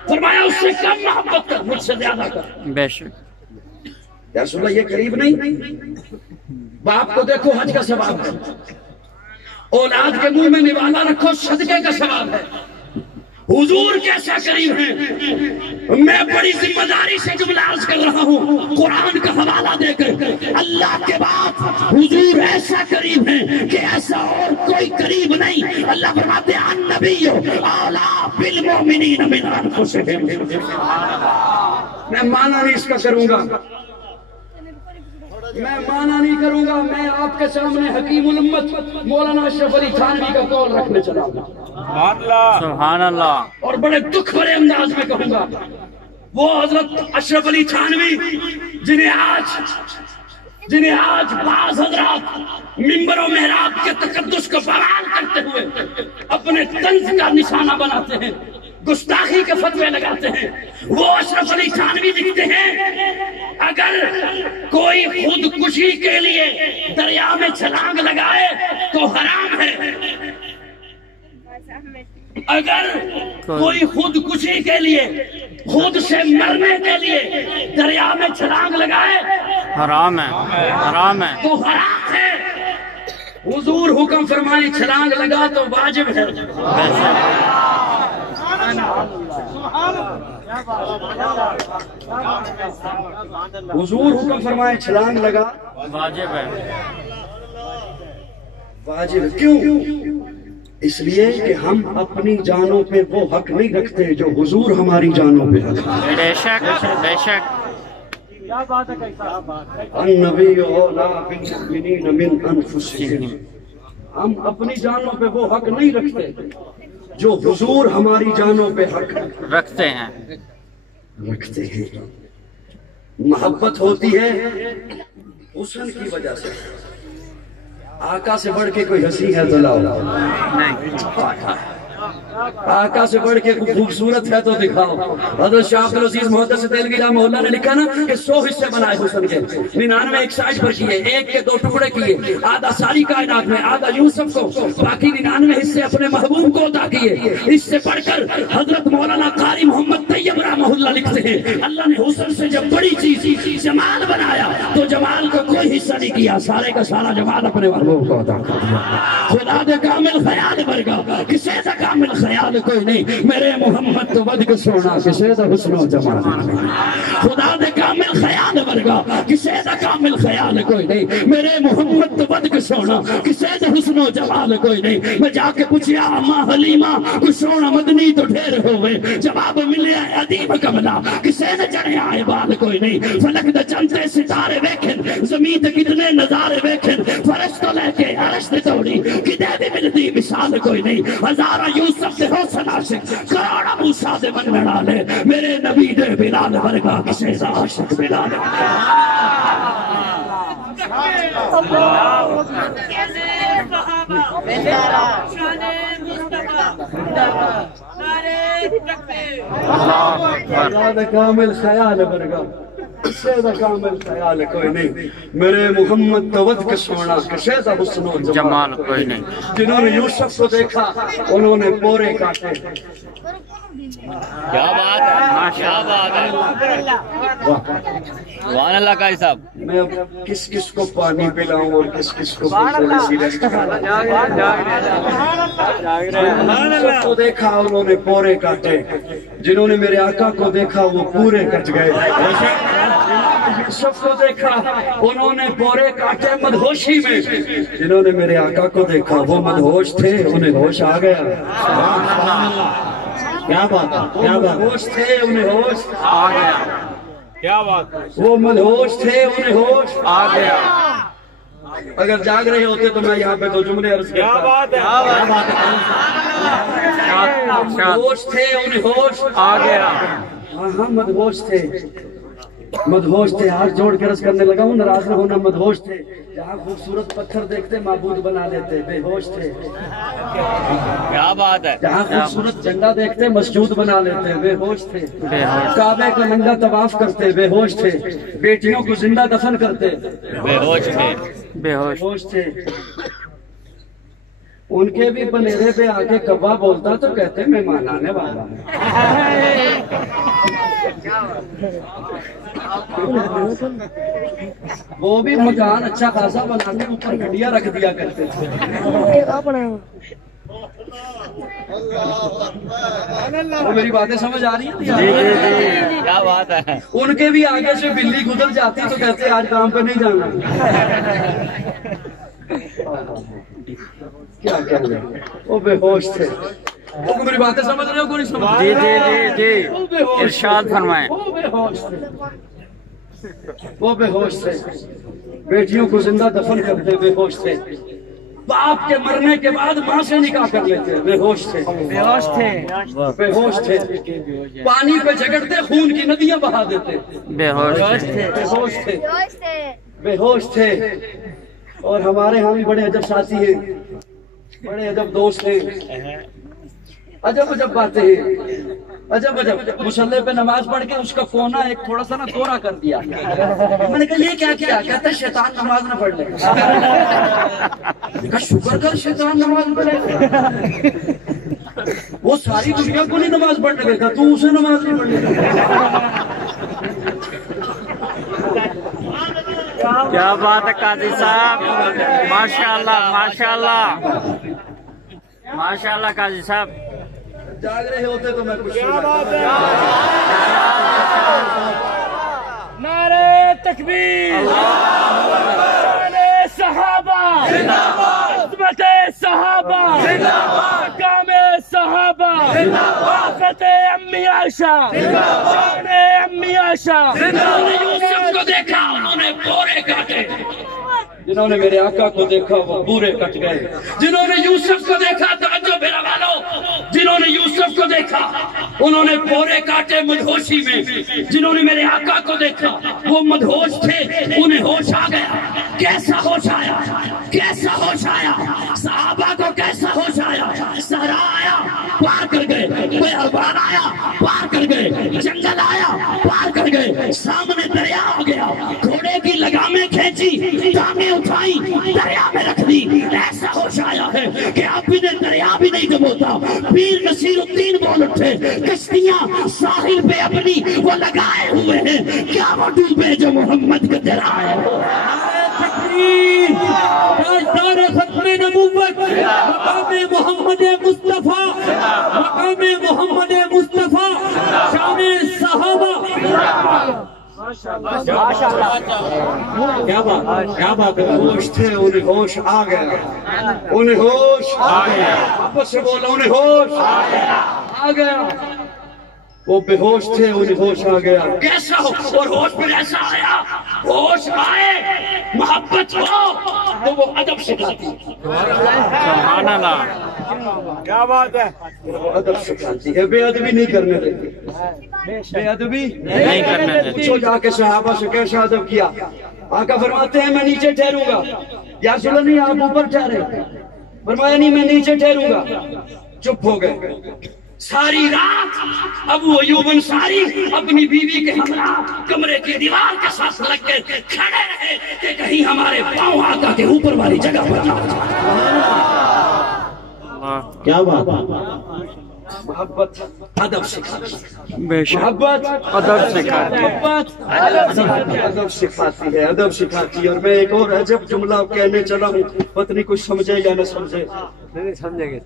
فرمایا اس سے کم محبت کر، مجھ سے زیادہ کر۔ بے شک، یا رسول اللہ یہ قریب نہیں؟ باپ کو دیکھو حج کا ثواب ہے، اولاد کے منہ میں نوالا رکھو صدقے کا ثواب ہے، حضور کیسا قریب ہیں؟ میں بڑی ذمہ داری سے جملہ عرض کر رہا ہوں، قرآن کا حوالہ دے کر، اللہ کے بعد حضور ایسا قریب ہیں کہ ایسا اور کوئی قریب نہیں۔ اللہ فرماتے ہیں النبی اولیٰ بالمؤمنین من انفسہم۔ میں مانا نہیں اس کا کروں گا، میں مانا نہیں کروں گا، میں آپ کے سامنے حکیم الامت مولانا اشرف علی تھانوی کا قول رکھنے چلا ہوں، سبحان اللہ، سبحان اللہ، اور بڑے دکھ بھرے انداز میں کہوں گا۔ وہ حضرت اشرف علی تھانوی جنہیں آج بعض حضرات منبر و محراب کے تقدس کو بحال کرتے ہوئے اپنے طنز کا نشانہ بناتے ہیں، گستاخی کے فتوے لگاتے ہیں، وہ اشرف علی تھانوی لکھتے ہیں اگر کوئی خودکشی کے لیے دریا میں چھلانگ لگائے تو حرام ہے، اگر کوئی خودکشی کے لیے، خود سے مرنے کے لیے دریا میں چھلانگ لگائے حرام ہے، حرام ہے، تو حرام ہے۔ حضور حکم فرمائے چھلانگ لگا تو واجب ہے۔ بے شک، حضور حکم فرمائے چھلانگ لگا واجب ہے۔ واجب کیوں؟ اس لیے کہ ہم اپنی جانوں پہ وہ حق نہیں رکھتے جو حضور ہماری جانوں پہ رکھتے۔ بے شک بے شک۔ النبی اولیٰ بالمؤمنین من انفسہم، ہم اپنی جانوں پہ وہ حق نہیں رکھتے جو حضور ہماری جانوں پہ حق رکھتے ہیں۔ محبت ہوتی ہے حسن کی وجہ سے، آقا سے بڑھ کے کوئی ہنسی ہے تو لاؤ، آقا سے بڑھ کے کوئی خوبصورت ہے تو دکھاؤ۔ حضرت شاہ عبدالعزیز محدث دہلوی رحمہ اللہ نے لکھا نا کہ 100 حصے بنائے حسن کے، 99 ایک سائڈ پر کیے، ایک کے 2 ٹکڑے کیے، آدھا ساری کائنات میں، آدھا یوسف کو، باقی 99 حصے اپنے محبوب کو عطا کیے۔ اس سے بڑھ کر حضرت مولانا قاری محمد طیب رحمہ اللہ لکھتے ہیں اللہ نے حسن سے جب بڑی چیز جمال بنایا تو جمال کو کوئی حصہ نہیں کیا، سارے کا سارا جمال اپنے محبوب کو عطا کر دیا۔ خدا دے کامل خیال برگا کسے دا کامل خیال کوئی نہیں، میرے محمد تو ود کے سونا کسے دا حسن و جمال، خدا دے کامل خیال ورگا کسے دا کامل خیال کوئی نہیں، میرے محمد تو ود کے سونا کسے دا حسن و جمال کوئی نہیں۔ میں جا کے پوچھیا اما حلیمہ کوئی سونا مدنی تو ڈھیر ہوئے، جواب ملیا ادیب کملا کسے نے چڑھے آئے بال کوئی نہیں۔ فلک دے چندے ستارے ویکھن، زمین تے کتنے نظارے ویکھن، فرش تو لے کے عرش تے توڑی کدے بھی ملدی مثال کوئی نہیں۔ ہزارہ یوسف دے حسن عاشق، کروڑا موسیٰ دے من والے، میرے نبی دے بلال ورگا کسے دا عاشق بلال۔ کامل خیال ورگا کسے دا کامل خیال کوئی نہیں، میرے محمد تو ود کے سونا کسے دا حسن و جمال کوئی نہیں۔ جنہوں نے یوسف کو دیکھا انہوں نے پورے کاٹے۔ کیا بات ہے، ماشاء اللہ، سبحان اللہ قاری صاحب۔ میں اب کس کس کو پانی پلاؤں اور کس کس کو یوسف کو دیکھا انہوں نے پورے کاٹے، جنہوں نے میرے آقا کو دیکھا وہ پورے کٹ گئے۔ یوسف کو دیکھا انہوں نے پورے کاٹے مدہوشی میں، جنہوں نے میرے آقا کو دیکھا وہ مدہوش تھے انہیں ہوش آ گیا۔ کیا بات ہے، کیا بات، ہوش تھے انہیں ہوش آ گیا، کیا بات ہے، وہ مدہوش تھے انہیں ہوش آ گیا۔ اگر جاگ رہے ہوتے تو میں یہاں پہ 2 جملے عرض کرتا۔ کیا بات ہے، مدہوش تھے انہیں ہوش آ گیا۔ ہاں مدہوش تھے، مدہوش تھے، ہاتھ جوڑ کے عرض کرنے لگا ہوں ناراض نہ ہونا، مدہوش تھے، جہاں خوبصورت پتھر دیکھتے معبود بنا لیتے، بے ہوش تھے، کیا بات ہے، جہاں خوبصورت جھنڈا دیکھتے مسجود بنا لیتے، بے ہوش تھے، کعبے کا ننگا طواف کرتے، بے ہوش تھے، بیٹیوں کو زندہ دفن کرتے، بے ہوش تھے، بے ہوش ہوش تھے۔ ان کے بھی بنیرے پہ آگے کبا بولتا تو کہتے مہمان آنے والا۔ وہ بھی مکان اچھا خاصا بنا کے اوپر گھڑیاں رکھ دیا کرتے تھے۔ میری باتیں سمجھ آ رہی ہیں؟ کیا بات ہے، ان کے بھی آگے سے بلی گزر جاتی تو کہتے آج کام پہ نہیں جانا۔ کیا کہنا، وہ بے ہوش تھے۔ میری باتیں سمجھ رہے ہو کوئی سمجھ؟ جی جی جی جی، ارشاد فرمائیں۔ وہ بے ہوش تھے، وہ بے ہوش تھے، بیٹیوں کو زندہ دفن کرتے، بے ہوش تھے، باپ کے مرنے کے بعد ماں سے نکاح کر لیتے، بے ہوش تھے، بے ہوش تھے، بے ہوش تھے، پانی پہ جگڑتے خون کی ندیاں بہا دیتے، بے ہوش تھے، بے ہوش تھے، بے ہوش تھے۔ اور ہمارے ہاں بھی بڑے عجب ساتھی ہیں، بڑے عجب دوست ہیں، عجب عجب باتیں ہیں، عجب عجب۔ مصلی پہ نماز پڑھ کے اس کا کونا ایک تھوڑا سا نا کوڑا کر دیا، میں نے کہا یہ کیا کیا؟ کہتا ہے شیطان نماز نہ پڑھ لے۔ کہا شکر کر شیطان نماز پڑھے، وہ ساری دنیا کو نہیں نماز پڑھنے گئے تھا، تو اسے نماز نہیں پڑھنے گا۔ کیا بات ہے قاضی صاحب، ماشاءاللہ ماشاءاللہ ماشاءاللہ قاضی صاحب۔ جاگ رہے ہوتے تو میں کچھ نعرہ تکبیر، نعرہ صحابہ، عظمت صحابہ مقام صحابہ وقت امی عائشہ شان امی عائشہ یوسف کو دیکھا انہوں نے بورے کاٹے، جنہوں نے میرے آقا کو دیکھا وہ بورے کٹ گئے، جنہوں نے یوسف کو دیکھا توجہ میرا والو، جنہوں نے یوسف کو دیکھا انہوں نے بورے کاٹے مدہوشی میں، جنہوں نے میرے آقا کو دیکھا وہ مدہوش تھے انہیں ہوش آ گیا۔ کیسا ہوش آیا، کیسا ہوش آیا، صحابہ کو کیسا ہوش آیا؟ صحرا آیا پار کر گئے، بیابان آیا پار کر گئے، جنگل آیا پار کر گئے، سامنے دریا ہو گیا، گھوڑے کی لگامیں کھینچی، ٹانگیں اٹھائی، دریا میں رکھ دی۔ ایسا ہوش آیا ہے کہ آپ نے دریا بھی نہیں ڈبوتا۔ پیر نصیر الدین بول اٹھے، کشتیاں ساحل پہ اپنی وہ لگائے ہوئے ہیں، کیا وہ ڈوبے جو محمد کو ڈرائے؟ تاجدار ختم نبوت مقام محمد مصطفیٰ، مقام محمد مصطفیٰ، شان صحابہ۔ کیا بات، کیا بات ہے، ہوش تھے انہیں ہوش آ گیا، انہیں ہوش آ گیا، آپس سے بولا انہیں ہوش آ گیا، وہ بے ہوش تھے انہیں ہوش آ گیا۔ کیسا ہو اور ہوش میں ایسا آیا، ہوش آئے محبت ہو تو وہ ادب سکھاتی، سبحان اللہ، کیا بات ہے، وہ ادب سکھاتی ہے، بے ادبی نہیں کرنے دیتی، بے ادبی نہیں کرنے دیتی۔ پوچھو جا کے صحابہ سے کیسا ادب کیا۔ آقا فرماتے ہیں میں نیچے ٹھہروں گا، یا رسول اللہ نہیں آپ اوپر ٹھہرے، فرمایا نہیں میں نیچے ٹھہروں گا، چپ ہو گئے۔ ساری رات ابو ایوب انصاری اپنی بیوی کے ہمراہ کمرے کی دیوار کے ساتھ لگ کے کھڑے رہے کہ کہیں ہمارے پاؤں آقا کے اوپر والی جگہ پر نہ ہو جائے۔ کیا بات، محبت ادب سکھاتی، بے شک محبت ادب سکھاتی، محبت ادب سکھاتی ہے، ادب سکھاتی ہے۔ اور میں ایک اور عجب جملہ کہنے چلا ہوں، پتہ نہیں کچھ سمجھے یا نہ سمجھے، سمجھے گے۔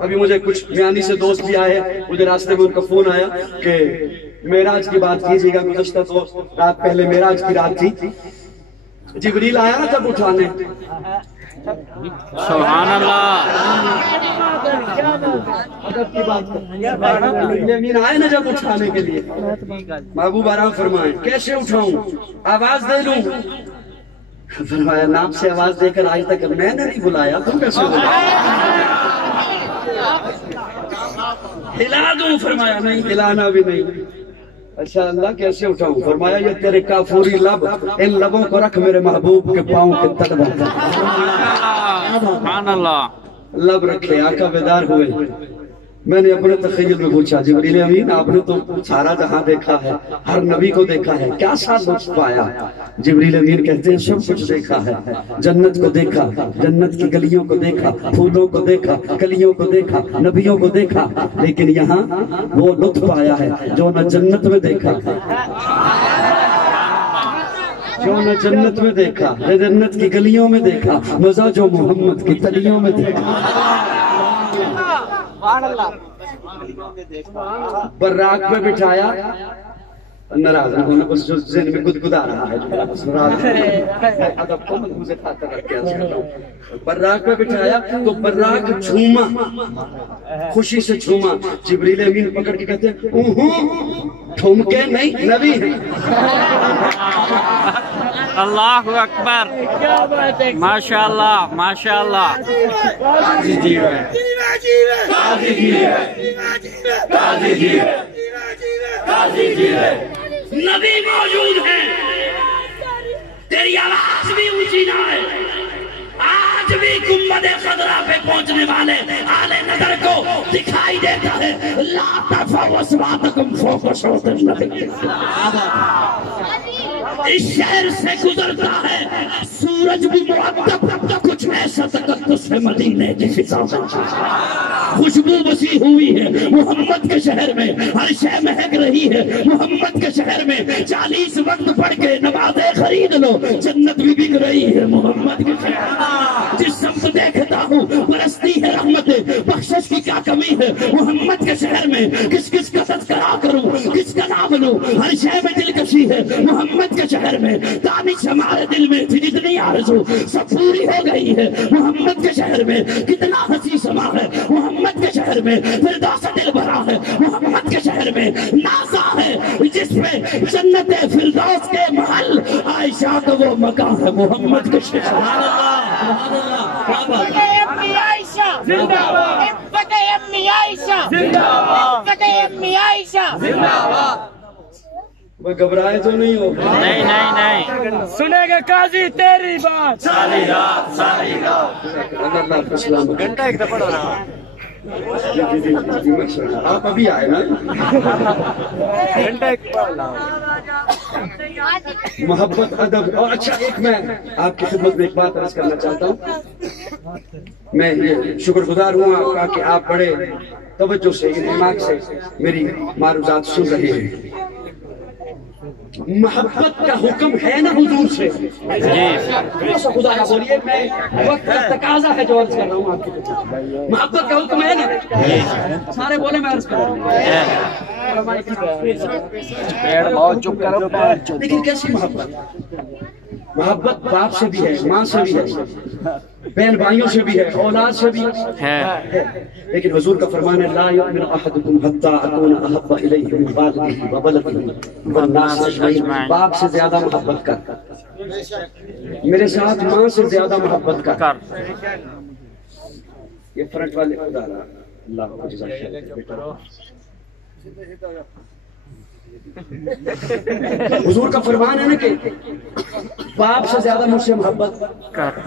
ابھی مجھے کچھ میانی سے دوست بھی آئے، مجھے راستے میں ان کا فون آیا کہ معراج کی بات کیجیے گا، گزشتہ تو رات پہلے معراج کی رات تھی، جبریل آیا نا جب اٹھانے، سبحان اللہ، ادب کی بات جبریل امین آئے نا جب اٹھانے کے لیے، محبوب آرام فرمائیں کیسے اٹھاؤں، آواز دے لوں؟ فرمایا نام سے آواز دے کر آج تک میں نے نہیں بلایا، تم کیسے بلایا؟ ہلا دوں؟ فرمایا نہیں ہلانا بھی نہیں۔ اچھا اللہ کیسے اٹھاؤں؟ فرمایا یہ تیرے کافوری لب، ان لبوں کو رکھ میرے محبوب کے پاؤں کے تک رکھ۔ سبحان اللہ، لب رکھے، آقا بیدار ہوئے۔ میں نے اپنے تخیل میں پوچھا جبریل امین آپ نے تو سارا جہاں دیکھا ہے، ہر نبی کو دیکھا ہے، کیا سا لطف پایا؟ جبریل امین کہتے ہیں سب کچھ دیکھا ہے، جنت کو دیکھا، جنت کی گلیوں کو دیکھا، پھولوں کو دیکھا، کلیوں کو دیکھا، نبیوں کو دیکھا، لیکن یہاں وہ لطف آیا ہے جو نہ جنت میں دیکھا، جو نہ جنت میں دیکھا، نہ جنت کی گلیوں میں دیکھا، مزہ جو محمد کی تلیوں میں دیکھا۔ براق پہ بٹھایا، ناراض نہ ہونا، بس جو ذہن میں گدگدا رہا ہے، ادب کو ملحوظ خاطر رکھ کے عرض کرتا ہوں۔ براق پہ بٹھایا تو براق جھوما، خوشی سے جھوما۔ جبریل امین پکڑ کے کہتے ہیں ٹھمکے نہیں، نبی ہیں۔ اللہ اکبر، ماشاءاللہ ماشاءاللہ۔ نبی موجود ہیں، تیری آواز بھی اونچی نہ ہے، آج بھی گنبد خضرا پہ پہنچنے والے آل نظر کو دکھائی دیتا ہے لا ترفعوا اصواتکم فوق صوت النبی۔ اس شہر سے گزرتا ہے سورج بھی معطب، کچھ ایسا تقدس ہے مدینے کی فضا میں، خوشبو بسی ہوئی ہے محمد کے شہر میں، ہر شے مہک رہی ہے محمد کے شہر میں۔ 40 وقت پڑھ کے نمازیں خرید لو، جنت بھی بک رہی ہے محمد کے شہر۔ جس سمت دیکھتا ہوں پرستی نہیں ہے رحمت بخشش کی کیا کمی ہے محمد کے شہر میں کس کس کا تذکرہ کروں کس کا نام لوں ہر شے میں دلکشی ہے محمد کے شہر میں تابش ہمارے دل میں تھی جتنی آرزو سب پوری ہو گئی ہے محمد کے شہر میں کتنا ہنسی سما ہے محمد کے شہر میں فردوس دل بھرا ہے محمد کے شہر میں نازا ہے جس پہ جنت فردوس کے محل عائشہ کا وہ مقام ہے محمد کے شہر وہ گھبرائے تو نہیں ہو نہیں نہیں نہیں سنے گا قاضی تیری بات ساری رات ساری رات گھنٹہ ایک دفعہ رہا آپ ابھی آئے نا گھنٹہ ایک محبت ادب اور اچھا ایک میں آپ کی خدمت میں ایک بات عرض کرنا چاہتا ہوں میں یہ شکر گزار ہوں آپ کا کہ آپ بڑے توجہ سے دماغ سے میری معروضات سن رہے ہیں محبت کا حکم ہے نا حضور سے خدا نہ بولیے میں وقت کا تقاضا ہے جو عرض کر رہا ہوں آپ کی محبت کا حکم ہے نا سارے بولے میں عرض کر رہا ہوں لیکن کیسی محبت محبت باپ سے بھی ہے ماں سے بھی ہے بہن بھائیوں سے بھی ہے اولاد سے بھی ہے لیکن حضور کا فرمان ہے لا یؤمن احدکم حتی اکون احب الیہ من والدہ وولدہ والناس اجمعین باپ سے زیادہ محبت کر میرے ساتھ ماں سے زیادہ محبت کر یہ فرنٹ والے خدا اللہ کو جزا خیر حضور کا فرمان ہے نا کہ باپ سے زیادہ مجھ سے محبت کر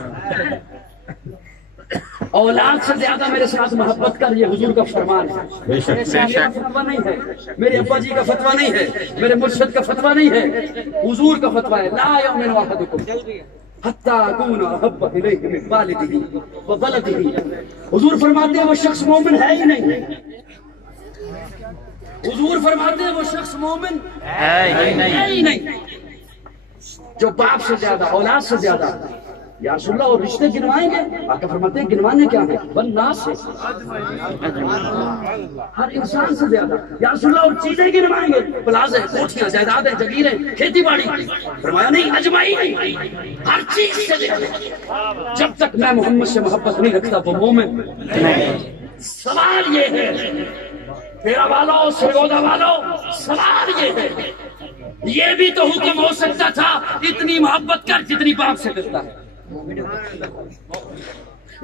اولاد سے زیادہ میرے ساتھ محبت کر یہ حضور کا فرمان ہے میرا فتویٰ نہیں ہے میرے ابا جی کا فتویٰ نہیں ہے میرے مرشد کا فتویٰ نہیں ہے حضور کا فتویٰ ہے لا یؤمن احدکم حتی اکون احب الیہ من والدہ وولدہ حضور فرماتے ہیں وہ شخص مومن ہے ہی نہیں حضور فرماتے ہیں وہ شخص مومن ہے ہی نہیں جو باپ سے زیادہ اولاد سے زیادہ یا رسول اللہ اور رشتے گنوائیں گے آقا فرماتے ہیں گنوانے کیا ہے والناس سے ہر انسان سے زیادہ یا رسول اللہ اور چیزیں گنوائیں گے پلازے کوٹھیاں جائیدادیں جگیریں کھیتی باڑی فرمایا نہیں اجمعین ہر چیز سے زیادہ جب تک میں محمد سے محبت نہیں رکھتا وہ مومن سوال یہ ہے تیرا والو سرگودا والو سوال یہ ہے یہ بھی تو حکم ہو سکتا تھا اتنی محبت کر جتنی باپ سے کرتا ہے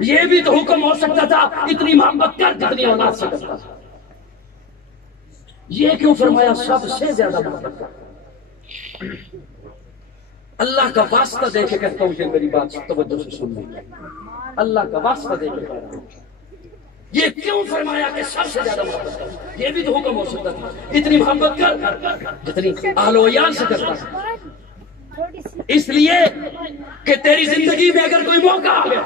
یہ بھی تو حکم ہو سکتا تھا اتنی محبت کر جتنی اولاد سے کرتا ہے یہ کیوں فرمایا سب سے زیادہ محبت کر اللہ کا واسطہ دے کے کہتا ہوں یہ میری بات توجہ سے سن لیں اللہ کا واسطہ دے کے کہتا ہوں یہ کیوں فرمایا کہ سب سے زیادہ محبت کر یہ بھی تو حکم ہو سکتا تھا اتنی محبت کر جتنی اہل و عیال سے کرتا ہے اس لیے کہ تیری زندگی میں اگر کوئی موقع آ گیا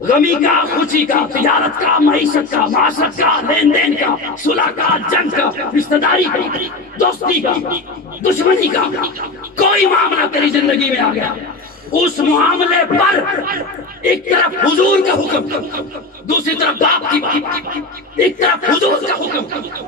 غمی کا خوشی کا تجارت کا معیشت کا معاشرت کا لین دین کا صلح کا جنگ کا رشتہ داری کا دوستی کا دشمنی کا کوئی معاملہ تیری زندگی میں آ گیا اس معاملے پر ایک طرف حضور کا حکم دوسری طرف باپ کی بات ایک طرف حضور کا حکم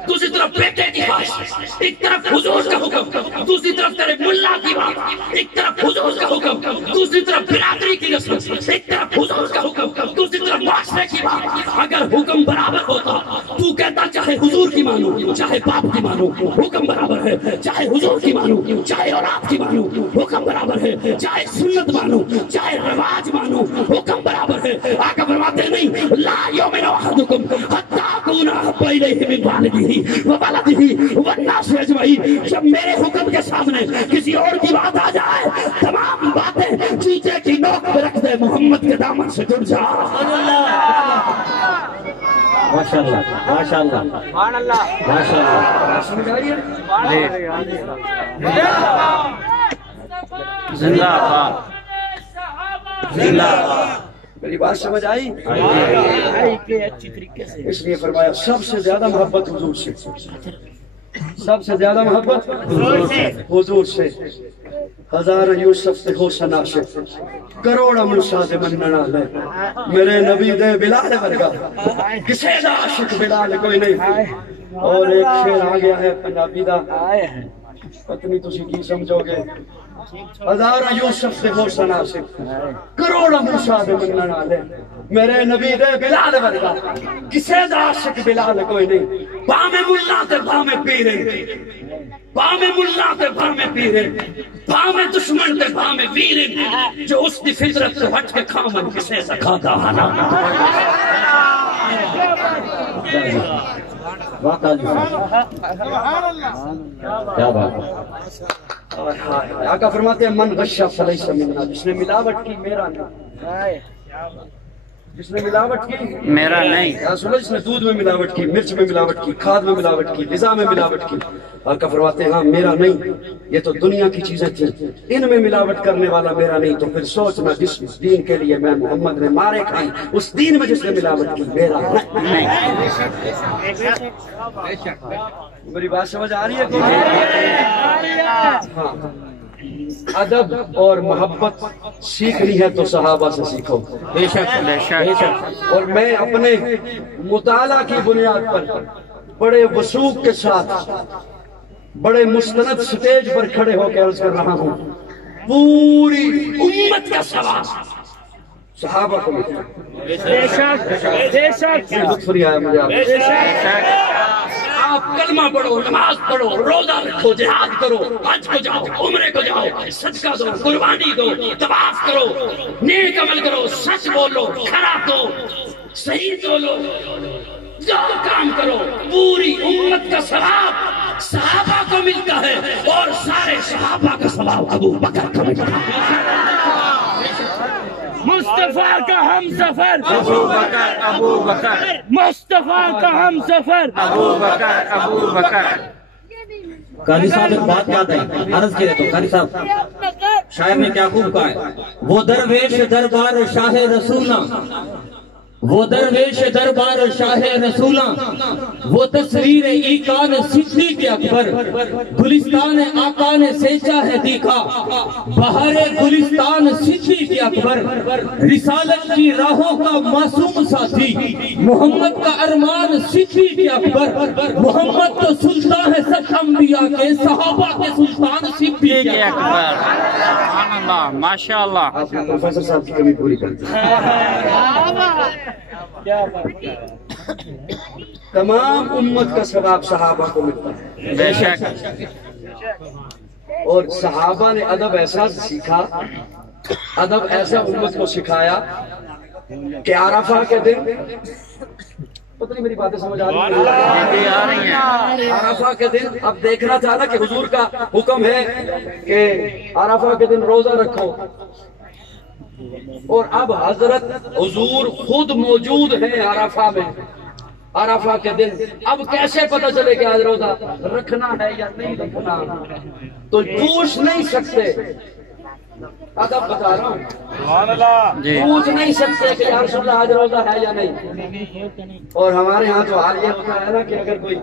دوسری طرف بیٹے کی بات ایک طرف حضور کا حکم دوسری طرف تیرے ملا کی بات ایک طرف حضور کا حکم دوسری طرف برادری کی رسم ایک طرف حضور کا حکم دوسری طرف معاشرے کی بات اگر حکم برابر ہوتا تو کہتا چاہے حضور کی مانو چاہے باپ کی مانو حکم برابر ہے چاہے حضور کی مانو چاہے اولاد کی مانو حکم برابر ہے چاہے سنت مانو چاہے رواج مانو حکم برابر ہے آقا فرماتے نہیں لا یؤمن احدکم حتی اکون احب الیہ من والدہ وولدہ والناس اجمعین جب میرے حکم کے سامنے کسی اور کی بات آ جائے تمام باتیں چیچے کی نوک پہ رکھ دے محمد کے دامن سے جڑ جا ماشاءاللہ ماشاءاللہ ماشاءاللہ زندہ باد زندہ باد میری بات سمجھ آئی اچھی طریقے سے اس لیے فرمایا سب سے زیادہ محبت حضور سے سب سے زیادہ محبت حضور سے ہزار یوسف سے ہو سناشف کروڑ موسیٰ سے مننا لے میرے نبی دے بلال ورگا کسے دا عاشق بلال کوئی نہیں. اور ایک شعر آ گیا ہے پنجابی دا پتنی تسی کی سمجھو گے. ہزار یوسف سے ہو سناشف کروڑ موسیٰ سے مننا لے میرے نبی دے بلال ورگا کسے دا عاشق بلال کوئی نہیں. بامے ملا تے بامے پیرے بامے ملا تے بامے پیرے بامے دشمن تے بامے ویرے جو اس دی فطرت سے ہٹ کے کھامن کسے سکھاتا حالا. کیا بات ہے. آقا فرماتے ہیں من غشہ فلیس منا جس نے ملاوٹ کی میرا نہیں. جس نے ملاوٹ کی میرا نہیں. رسول اللہ جس نے دودھ میں ملاوٹ کی مرچ میں ملاوٹ کی کھاد میں ملاوٹ کی غذا میں ملاوٹ کی. آقا فرماتے ہیں ہاں میرا نہیں. یہ تو دنیا کی چیزیں تھیں ان میں ملاوٹ کرنے والا میرا نہیں. تو پھر سوچنا جس دین کے لیے میں محمد نے مارے کھائیں اس دین میں جس نے ملاوٹ کی میرا نہیں. میری بات سمجھ آ رہی ہے؟ ہاں ادب اور محبت سیکھنی ہے تو صحابہ سے سیکھو. بے شک. اور میں اپنے مطالعہ کی بنیاد پر بڑے وثوق کے ساتھ بڑے مستند سٹیج پر کھڑے ہو کے عرض کر رہا ہوں پوری امت کا ثواب صحابہ کو ملتا ہے. بے شک لطف نہیں آیا مجھے. آپ کلمہ پڑھو نماز پڑھو روزہ رکھو جہاد کرو حج کو جاؤ عمرے کو جاؤ صدقہ دو قربانی دو طواف کرو نیک عمل کرو سچ بولو کھرا دو صحیح بولو جو کام کرو پوری امت کا ثواب صحابہ کو ملتا ہے اور سارے صحابہ کا ثواب ابو بکر کو ملتا ہے. مصطفیٰ کا ہم سفر ابو بکر مصطفیٰ کا ہم سفر ابو بکر. قاضی صاحب ایک بات یاد ہے عرض کیے تو قاضی صاحب شاعر نے کیا خوب کہا ہے. وہ درویش دربار شاہ رسولہ وہ درویش دربار شاہ رسولہ وہ تصویر ایقان صدیق اکبر گلستان آقا نے سینچا ہے دیکھا بہار گلستان صدیق اکبر رسالت کی راہوں کا معصوم ساتھی محمد کا ارمان صدیق اکبر محمد تو سلطان ہے سب انبیاء کے صحابہ کے سلطان صدیق اکبر. سبحان اللہ ماشاء اللہ. آپ نے پروفیسر صاحب کی کمی پوری کر دی. تمام امت کا ثواب صحابہ کو ملتا ہے. بے شک. اور صحابہ نے ادب ایسا سیکھا ادب ایسا امت کو سکھایا کہ عرفہ کے دن پتہ نہیں میری باتیں سمجھ آ رہی ہیں. عرفہ کے دن اب دیکھنا تھا نا کہ حضور کا حکم ہے کہ عرفہ کے دن روزہ رکھو اور اب حضرت حضور خود موجود ہیں عرفہ میں عرفہ کے دن. اب کیسے پتہ چلے کہ آج روزہ رکھنا ہے یا نہیں رکھنا تو پوچھ نہیں سکتے. ادب بتا رہا ہوں پوچھ نہیں سکتے کہ یا رسول اللہ آج روزہ ہے یا نہیں. اور ہمارے ہاں تو حال یہ ہوتا ہے نا کہ اگر کوئی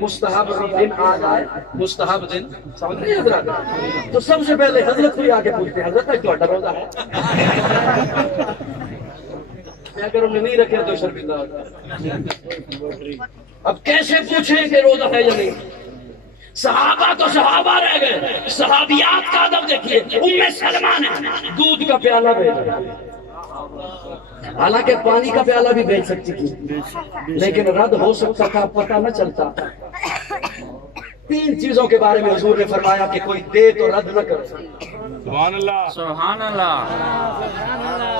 مستحب دن آ جائے مستحب دن سمجھ رہے حضرت تو سب سے پہلے حضرت کو ہی آگے پوچھتے ہیں حضرت تک تو روزہ ہے. اگر انہیں نہیں رکھے تو شرمندہ ہوتا ہے. اب کیسے پوچھیں کہ روزہ ہے یا نہیں. صحابہ تو صحابہ رہ گئے. صحابیات کا ادب دیکھیے. ام سلمہ نے دودھ کا پیالہ بھیجا حالانکہ پانی کا پیالہ بھی بھیج سکتی تھی لیکن رد ہو سکتا تھا پتہ نہ چلتا. 3 چیزوں کے بارے میں حضور نے فرمایا کہ کوئی دے تو رد نہ کرو. سبحان اللہ سبحان اللہ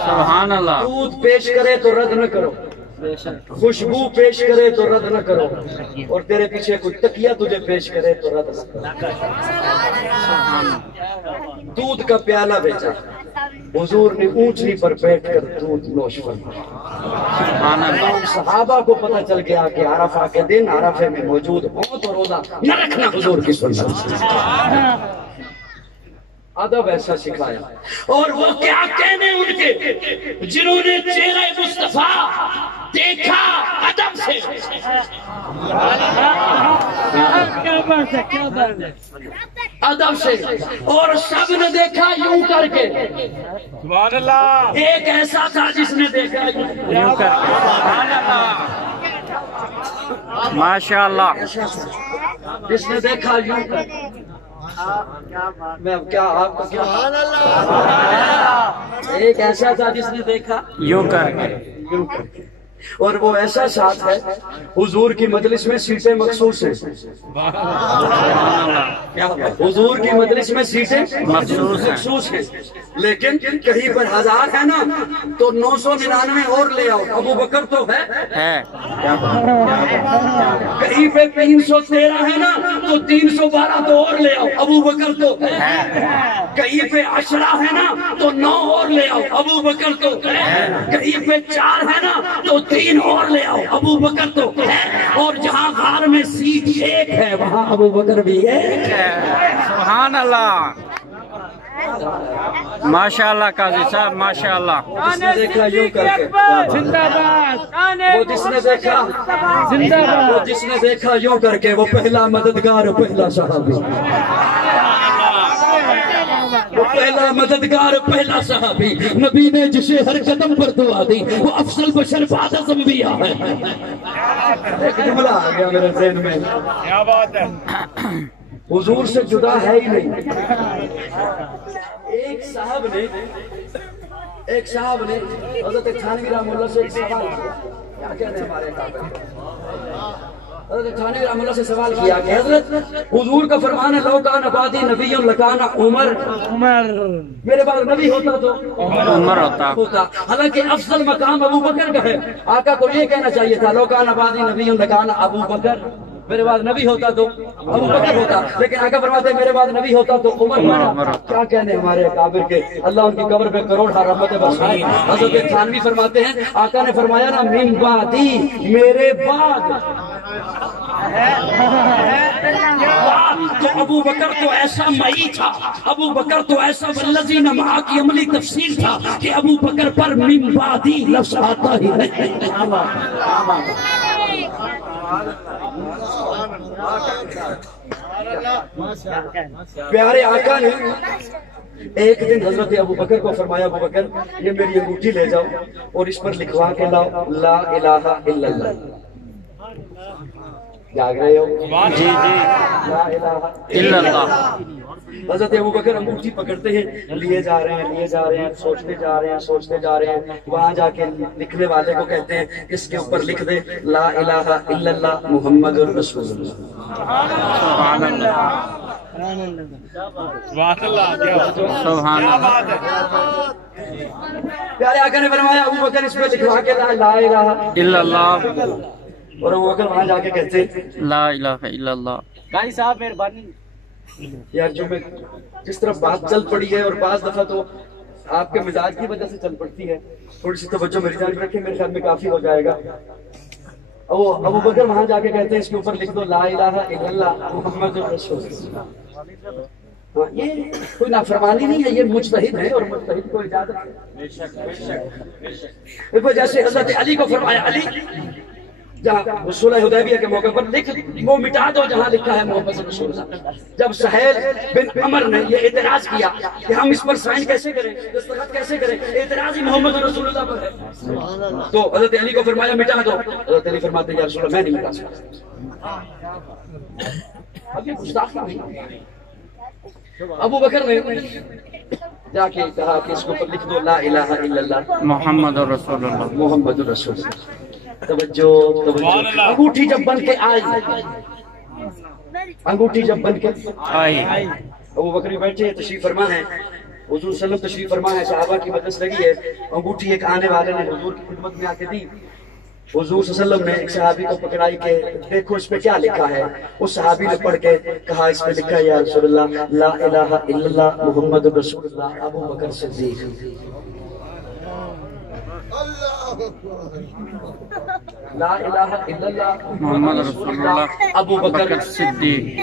سبحان اللہ. دودھ پیش کرے تو رد نہ کرو خوشبو پیش کرے تو رد نہ کرو اور تیرے پیچھے کوئی تکیہ تجھے پیش کرے تو رد نہ کرو. دودھ کا پیالہ بیچا حضور نے اونچنی پر بیٹھ کر دودھ نوش فرمایا. صحابہ کو پتہ چل گیا کہ عرفہ کے دن عرفے میں موجود ہوں تو روزہ نہ رکھنا حضور کی سنت. ادب ایسا سکھایا. اور وہ کیا کہنے ان کے جنہوں نے چہرہ مصطفیٰ دیکھا ادب سے. کیا بات ہے ادب سے، اور سب نے دیکھا یوں کر کے. سبحان اللہ. ایک ایسا تھا جس نے دیکھا یوں کر کے. سبحان اللہ. ماشاء اللہ. جس نے دیکھا یوں کر کے. میں اب کیا آپ کو کیا، ایک ایسا تھا جس نے دیکھا یوں کر کے. یوں کر کے. اور وہ ایسا ساتھ ہے، حضور کی مجلس میں سیٹیں مخصوص ہیں. حضور کی مجلس میں سیٹیں مخصوص ہیں، لیکن کہیں پر 1000 ہے نا تو 999 اور لے آؤ. ابو بکر تو ہے. کہیں پہ 313 ہے نا تو 312 تو اور لے آؤ. ابو بکر تو ہے. کہیں پہ 10 ہے نا تو 9 اور لے آؤ. ابو بکر تو ہے. کہیں پہ 4 ہے نا تو 3 اور لے آؤ. ابو بکر تو ہے. اور جہاں غار میں سیٹ 1 ہے وہاں ابو بکر بھی ہے. سبحان اللہ. ماشاء اللہ قاضی صاحب ماشاء اللہ. جس نے دیکھا یوں کر کے زندہ باد. وہ جس نے دیکھا زندہ باد. وہ جس نے دیکھا یوں کر کے وہ پہلا مددگار، پہلا صحابی. وہ پہلا مددگار، پہلا صحابی. نبی نے جسے ہر قدم پر دعا دی وہ افضل بشر بعد از انبیاء ہے. ایک جملہ آ گیا میرے ذہن میں، کیا بات ہے. حضور سے جدا ہے ہی نہیں. ایک صاحب نے حضرت تھانوی رحمہ اللہ سے ایک سوال کیا. کیا کہتے ہیں ہمارے کعبے؟ حضرت تھانوی رحمہ اللہ سے سوال کیا کہ حضرت حضور کا فرمان ہے لو کان بعدی نبی لکان عمر. میرے بعد نبی ہوتا تو عمر ہوتا. حالانکہ افضل مقام ابو بکر کا ہے. آقا کو یہ کہنا چاہیے تھا لو کان بعدی نبی لکان ابو بکر. میرے بعد نبی ہوتا تو ابو بکر ہوتا، لیکن آقا فرماتے ہیں میرے بعد نبی ہوتا تو عمر ہوتا. کیا کہنے ہمارے اکابر کے، اللہ ان کی قبر پہ کروڑ رحمتیں برسائے. حضرت تھانوی فرماتے ہیں آقا نے فرمایا نا من بعدی، میرے بعد. تو ابو بکر تو ایسا مئی تھا، ابو بکر تو ایسا والذین معہ کی عملی تفسیر تھا کہ ابو بکر پر من بعدی لفظ آتا ہی نہیں. پیارے آقا نے ایک دن حضرت ابو بکر کو فرمایا ابو بکر یہ میری انگوٹھی لے جاؤ اور اس پر لکھوا کے لاؤ لا الہ الا اللہ. جاگ رہے ہو؟ جی جی. لا الہ الا اللہ. حضرت ابو بکر انگوٹھی پکڑتے ہیں، لیے جا رہے ہیں، سوچتے جا رہے ہیں. وہاں جا کے لکھنے والے کو کہتے ہیں اس کے اوپر لکھ دے لا الہ الا اللہ محمد رسول اللہ. سبحان اللہ. سبحان اللہ. پیارے آقا نے فرمایا ابو بکر اس پہ لکھوا کے لا الہ الا اللہ. اور ابو بکر وہاں جا کے کہتے ہیں لا الہ الا اللہ. قاری صاحب مہربانی. یار جو میں جس طرح بات چل پڑی ہے اور بعض دفعہ تو آپ کے مزاج کی وجہ سے چل پڑتی ہے، تھوڑی سی توجہ میری جانب رکھیں، میرے خیال میں کافی ہو جائے گا. ابو بکر وہاں جا کے کہتے ہیں اس کے اوپر لکھ دو لا الہ الا اللہ محمد رسول اللہ. یہ کوئی نافرمانی نہیں ہے، یہ مجتہد ہے اور مجتہد کو اجازت ہے. دیکھو جیسے حضرت علی کو فرمایا علی جہاں صلح حدیبیہ کے موقع پر لکھ وہ مٹا دو جہاں لکھا ہے محمد رسول اللہ. جب سہیل بن عمر نے یہ اعتراض کیا کہ ہم اس پر سائن کیسے کریں، دستخط کیسے کریں، اعتراض ہی محمد رسول اللہ پر ہے، تو حضرت علی کو فرمایا مٹا دو. حضرت علی فرماتے ہیں یا رسول اللہ میں نہیں مٹا سکتا. اب یہ گستاخی نہیں. ابو بکر نے جا کے کہا کہ اس کو پر لکھ دو لا الہ الا اللہ محمد رسول اللہ. محمد رسول اللہ. توجہ. انگوٹھی جب بن کے آئی، انگوٹھی جب بن کے آئی، ابو بکر بیٹھے تشریف فرما ہے، حضور صلی اللہ علیہ وسلم تشریف فرما ہے، صحابہ کی مجلس لگی ہے. انگوٹھی ایک آنے والے نے حضور کی خدمت میں آ کے دی. حضور صلی اللہ علیہ وسلم نے ایک صحابی کو پکڑائی کہ دیکھو اس پہ کیا لکھا ہے. اس صحابی نے پڑھ کے کہا اس پہ لکھا ہے یا رسول اللہ لا الہ الا اللہ محمد رسول اللہ ابو بکر صدیق. لا الہ الا اللہ محمد رسول اللہ ابو بکر صدیق.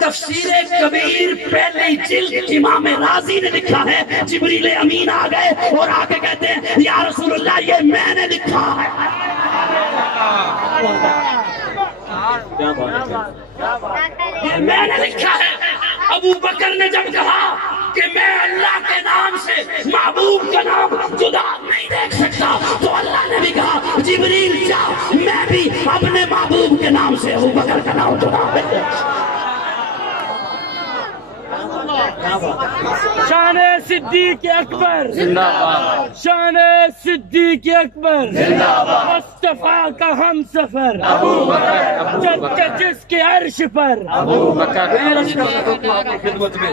تفسیر کبیر پہلی جلد امام رازی نے لکھا ہے جبریل امین آ گئے اور آ کے کہتے ہیں یا رسول اللہ یہ میں نے لکھا ہے. یہ میں نے لکھا ہے. ابو بکر نے جب کہا کہ میں اللہ کے نام سے محبوب کا نام جدا نہیں دیکھ سکتا، تو اللہ نے بھی کہا جبریل جا، میں بھی اپنے محبوب کے نام سے ابو بکر کا نام جدا نہیں دیکھ سکتا۔ شان صدیق اکبر زندہ باد، شان صدیق اکبر زندہ باد، مصطفیٰ کا ہم سفر ابو بکر، جب کہ جس کے عرش پر ابو بکر، میں عرض کرتا ہوں آپ کی خدمت میں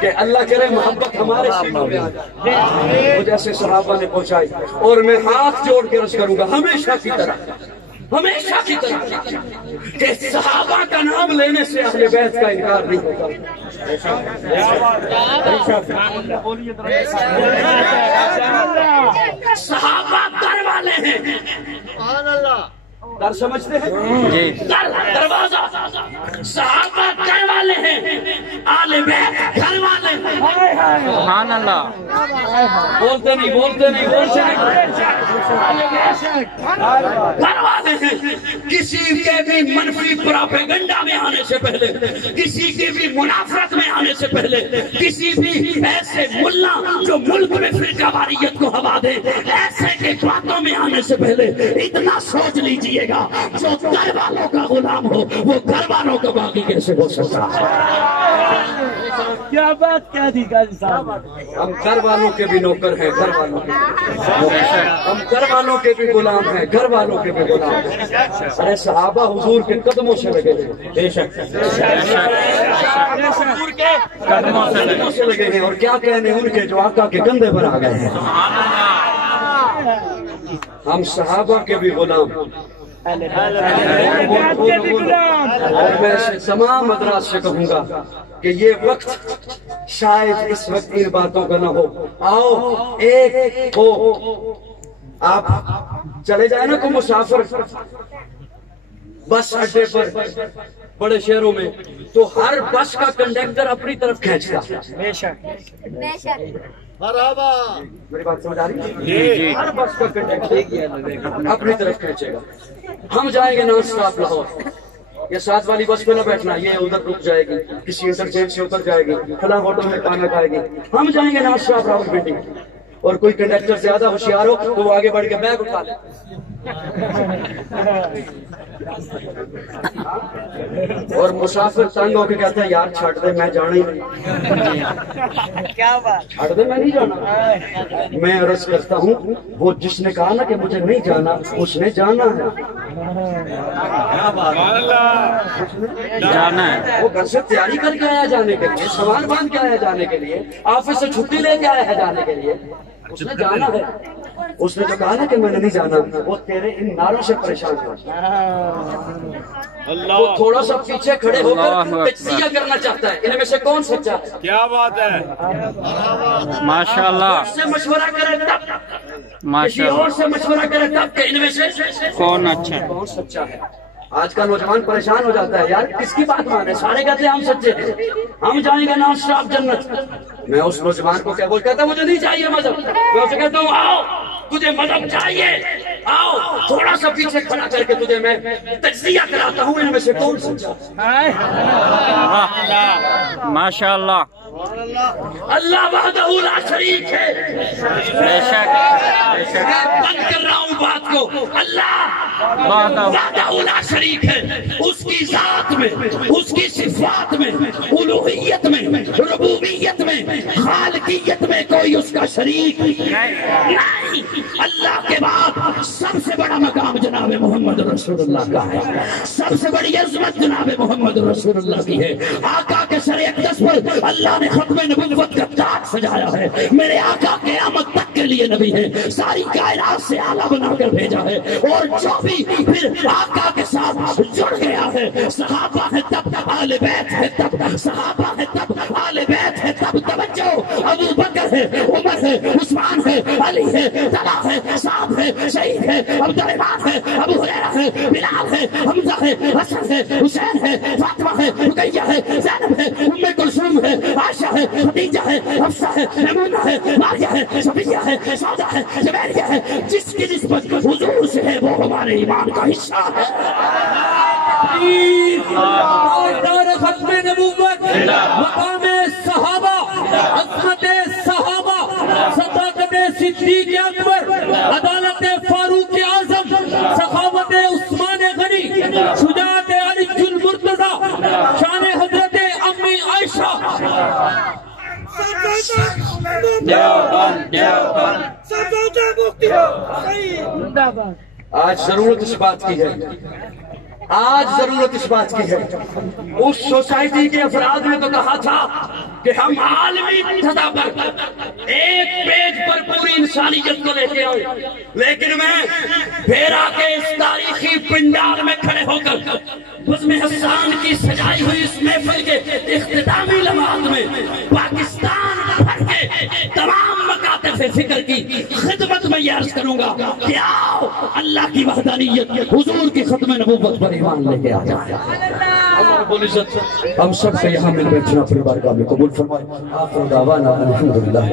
کہ اللہ کرے محبت ہمارے سینوں میں آ جائے، وہ جیسے صحابہ نے پہنچائی، اور میں ہاتھ جوڑ کے عرض کروں گا ہمیشہ کی طرح کہ صحابہ کا نام لینے سے اہل بیت کا انکار نہیں ہوگا۔ صحابہ در والے ہیں، در سمجھتے ہیں جی، دروازہ، صحابہ در والے ہیں، اہل بیت گھر والے ہیں۔ سبحان اللہ، بولتے نہیں گھر والے ہیں۔ کسی کے بھی منفی پراپیگنڈا میں آنے سے پہلے، کسی کی بھی منافرت میں آنے سے پہلے، کسی بھی ایسے ملا جو ملک میں فرقہ واریت کو ہوا دے، ایسے کے باتوں میں آنے سے پہلے اتنا سوچ لیجئے گا، جو گھر والوں کا غلام ہو وہ گھر والوں کا باقی کیسے ہو سکتا ہے؟ کیا بات کہہ دی قاضی صاحب، ہم گھر والوں کے بھی نوکر ہیں، گھر والوں کے ہم گھر والوں کے بھی غلام ہیں، گھر والوں کے بھی غلام ہیں۔ ارے صحابہ حضور کے قدموں سے لگے ہیں، بے شک حضور کے قدموں سے لگے ہیں، اور کیا کہنے ان کے جو آقا کے کندھے پر آ گئے ہیں۔ ہم صحابہ کے بھی غلام، اور میں تمام حضرات سے کہوں گا کہ یہ وقت شاید اس وقت ان باتوں کا نہ ہو، آؤ ایک ہو، آپ چلے جائیں نا کوئی مسافر بس اڈے پر بڑے شہروں میں، تو ہر بس کا کنڈکٹر اپنی طرف کھینچتا، بے شک میری بات سمجھ آ رہی ہے؟ ہر بس کا کنڈکٹر اپنی طرف کھینچے گا۔ ہم جائیں گے نان سٹاپ لاہور، یہ ساتھ والی بس پہ نہ بیٹھنا، یہ ادھر رک جائے گی، کسی انٹرچینج سے اتر جائے گی، فلاں ہوٹل میں کھانا کھائے گی۔ ہم جائیں گے نان سٹاپ راولپنڈی، اور کوئی کنڈکٹر زیادہ ہوشیار ہو تو وہ آگے بڑھ کے بیگ اٹھا لے، اور مسافر تنگ ہو کے کہتا ہے یار چھڑ دے میں جانا ہی نہیں، کیا بات، چھڑ دے میں نہیں جانا۔ میں عرض کرتا ہوں وہ جس نے کہا نا کہ مجھے نہیں جانا، اس نے جانا ہے، جانا ہے، وہ گھر سے تیاری کر کے آیا جانے کے لیے، سامان باندھ کے آیا جانے کے لیے، آفس سے چھٹی لے کے آیا ہے جانے کے لیے، اس نے جانا ہے۔ اس نے جو کہا نا کہ میں نے نہیں جانا، وہ تیرے ان نعروں سے پریشان ہوا، وہ تھوڑا سا پیچھے کھڑے ہو کر تجزیہ کرنا چاہتا ہے ان میں سے کون سچا ہے۔ کیا بات ہے، ماشاء اللہ، اس سے مشورہ کرے تب، کسی ماشاء اللہ، اور سے مشورہ کرے تب کہ ان میں سے کون اچھا ہے؟ کون سچا ہے۔ آج کا نوجوان پریشان ہو جاتا ہے، یار کس کی بات مانے، سارے کہتے ہیں ہم سچے ہیں، ہم جائیں گے نان سٹاپ جنت۔ میں اس نوجوان کو کیا بول کہتا مجھے نہیں چاہیے مذہب، میں اسے کہتا ہوں آؤ تجھے مذہب چاہیے، آؤ تھوڑا سا پیچھے کھڑا کر کے تجھے میں تجزیہ کراتا ہوں ان میں سے کون سچا۔ ماشاء اللہ، اللہ وحدہ لا شریک ہے، بے شک، بے شک، میں بند کر رہا ہوں بات کو، اللہ وحدہ لا شریک ہے، اس کی ذات میں، اس کی صفات میں، الوہیت میں، ربوبیت میں، خالقیت میں کوئی اس کا شریک نہیں۔ اللہ کے بعد سب سے بڑا مقام جناب محمد رسول اللہ کا ہے، سب سے بڑی عظمت جناب محمد رسول اللہ کی ہے۔ آقا کے سر اقدس پر اللہ نے ختم نبوت کا تاج سجایا ہے، میرے آقا قیامت تک کے لیے نبی ہے، ساری کائنات سے اعلیٰ بنا کر بھیجا ہے، اور جو بھی پھر آقا کے ساتھ جڑ گیا ہے، صحابہ ہے تب، آل بیت ہے تب، صحابہ ہے تب، آل بیت ہے تب، توجہ، ابو بکر ہے، عمر ہے، عثمان ہے، علی ہے، طلحہ ہے، سعد ہے، شہید ہے، عبد الرحمن ہے، ابو ہریرہ ہے، بلال ہے، حمزہ ہے، حسن ہے، حسین ہے، فاطمہ ہے، رقیہ ہے، زینب ہے، ام کلثوم ہے، عائشہ ہے، خدیجہ ہے، حفصہ ہے، میمونہ ہے، ماریہ ہے، صفیہ ہے، سعودہ ہے، جویریہ ہے، جس کی نسبت حضور سے ہے وہ ہمارے ایمان کا حصہ ہے۔ دار ختم نبوت مقام صحابہ عظمت صحابہ صداقت صدیق اکبر عدالت فاروق اعظم سخاوت عثمان غنی شجاعت علی المرتضی شان حضرت امی عائشہ آج ضرورت اس بات کی ہے، آج ضرورت اس بات کی ہے۔ اس سوسائٹی کے افراد نے تو کہا تھا کہ ہم عالمی سطح پر ایک پیج پر پوری انسانیت کو لے کے آئے، لیکن میں بھیرا کے اس تاریخی پنڈال میں کھڑے ہو کر بزم حسان کی سجائی ہوئی اس محفل کے اختتامی لمحات میں پاکستان بھر کے تمام مکاتب فکر کی خدمت میں یہ عرض کروں گا کہ آؤ اللہ کی وحدانیت حضور کی ختم نبوت پر ایمان لے کے آ جائے۔ اللہ رب العزت ہم سب سے یہاں مل بیٹھنا اپنے بارگاہ میں قبول فرمائے۔ آخر دعوانا الحمدللہ۔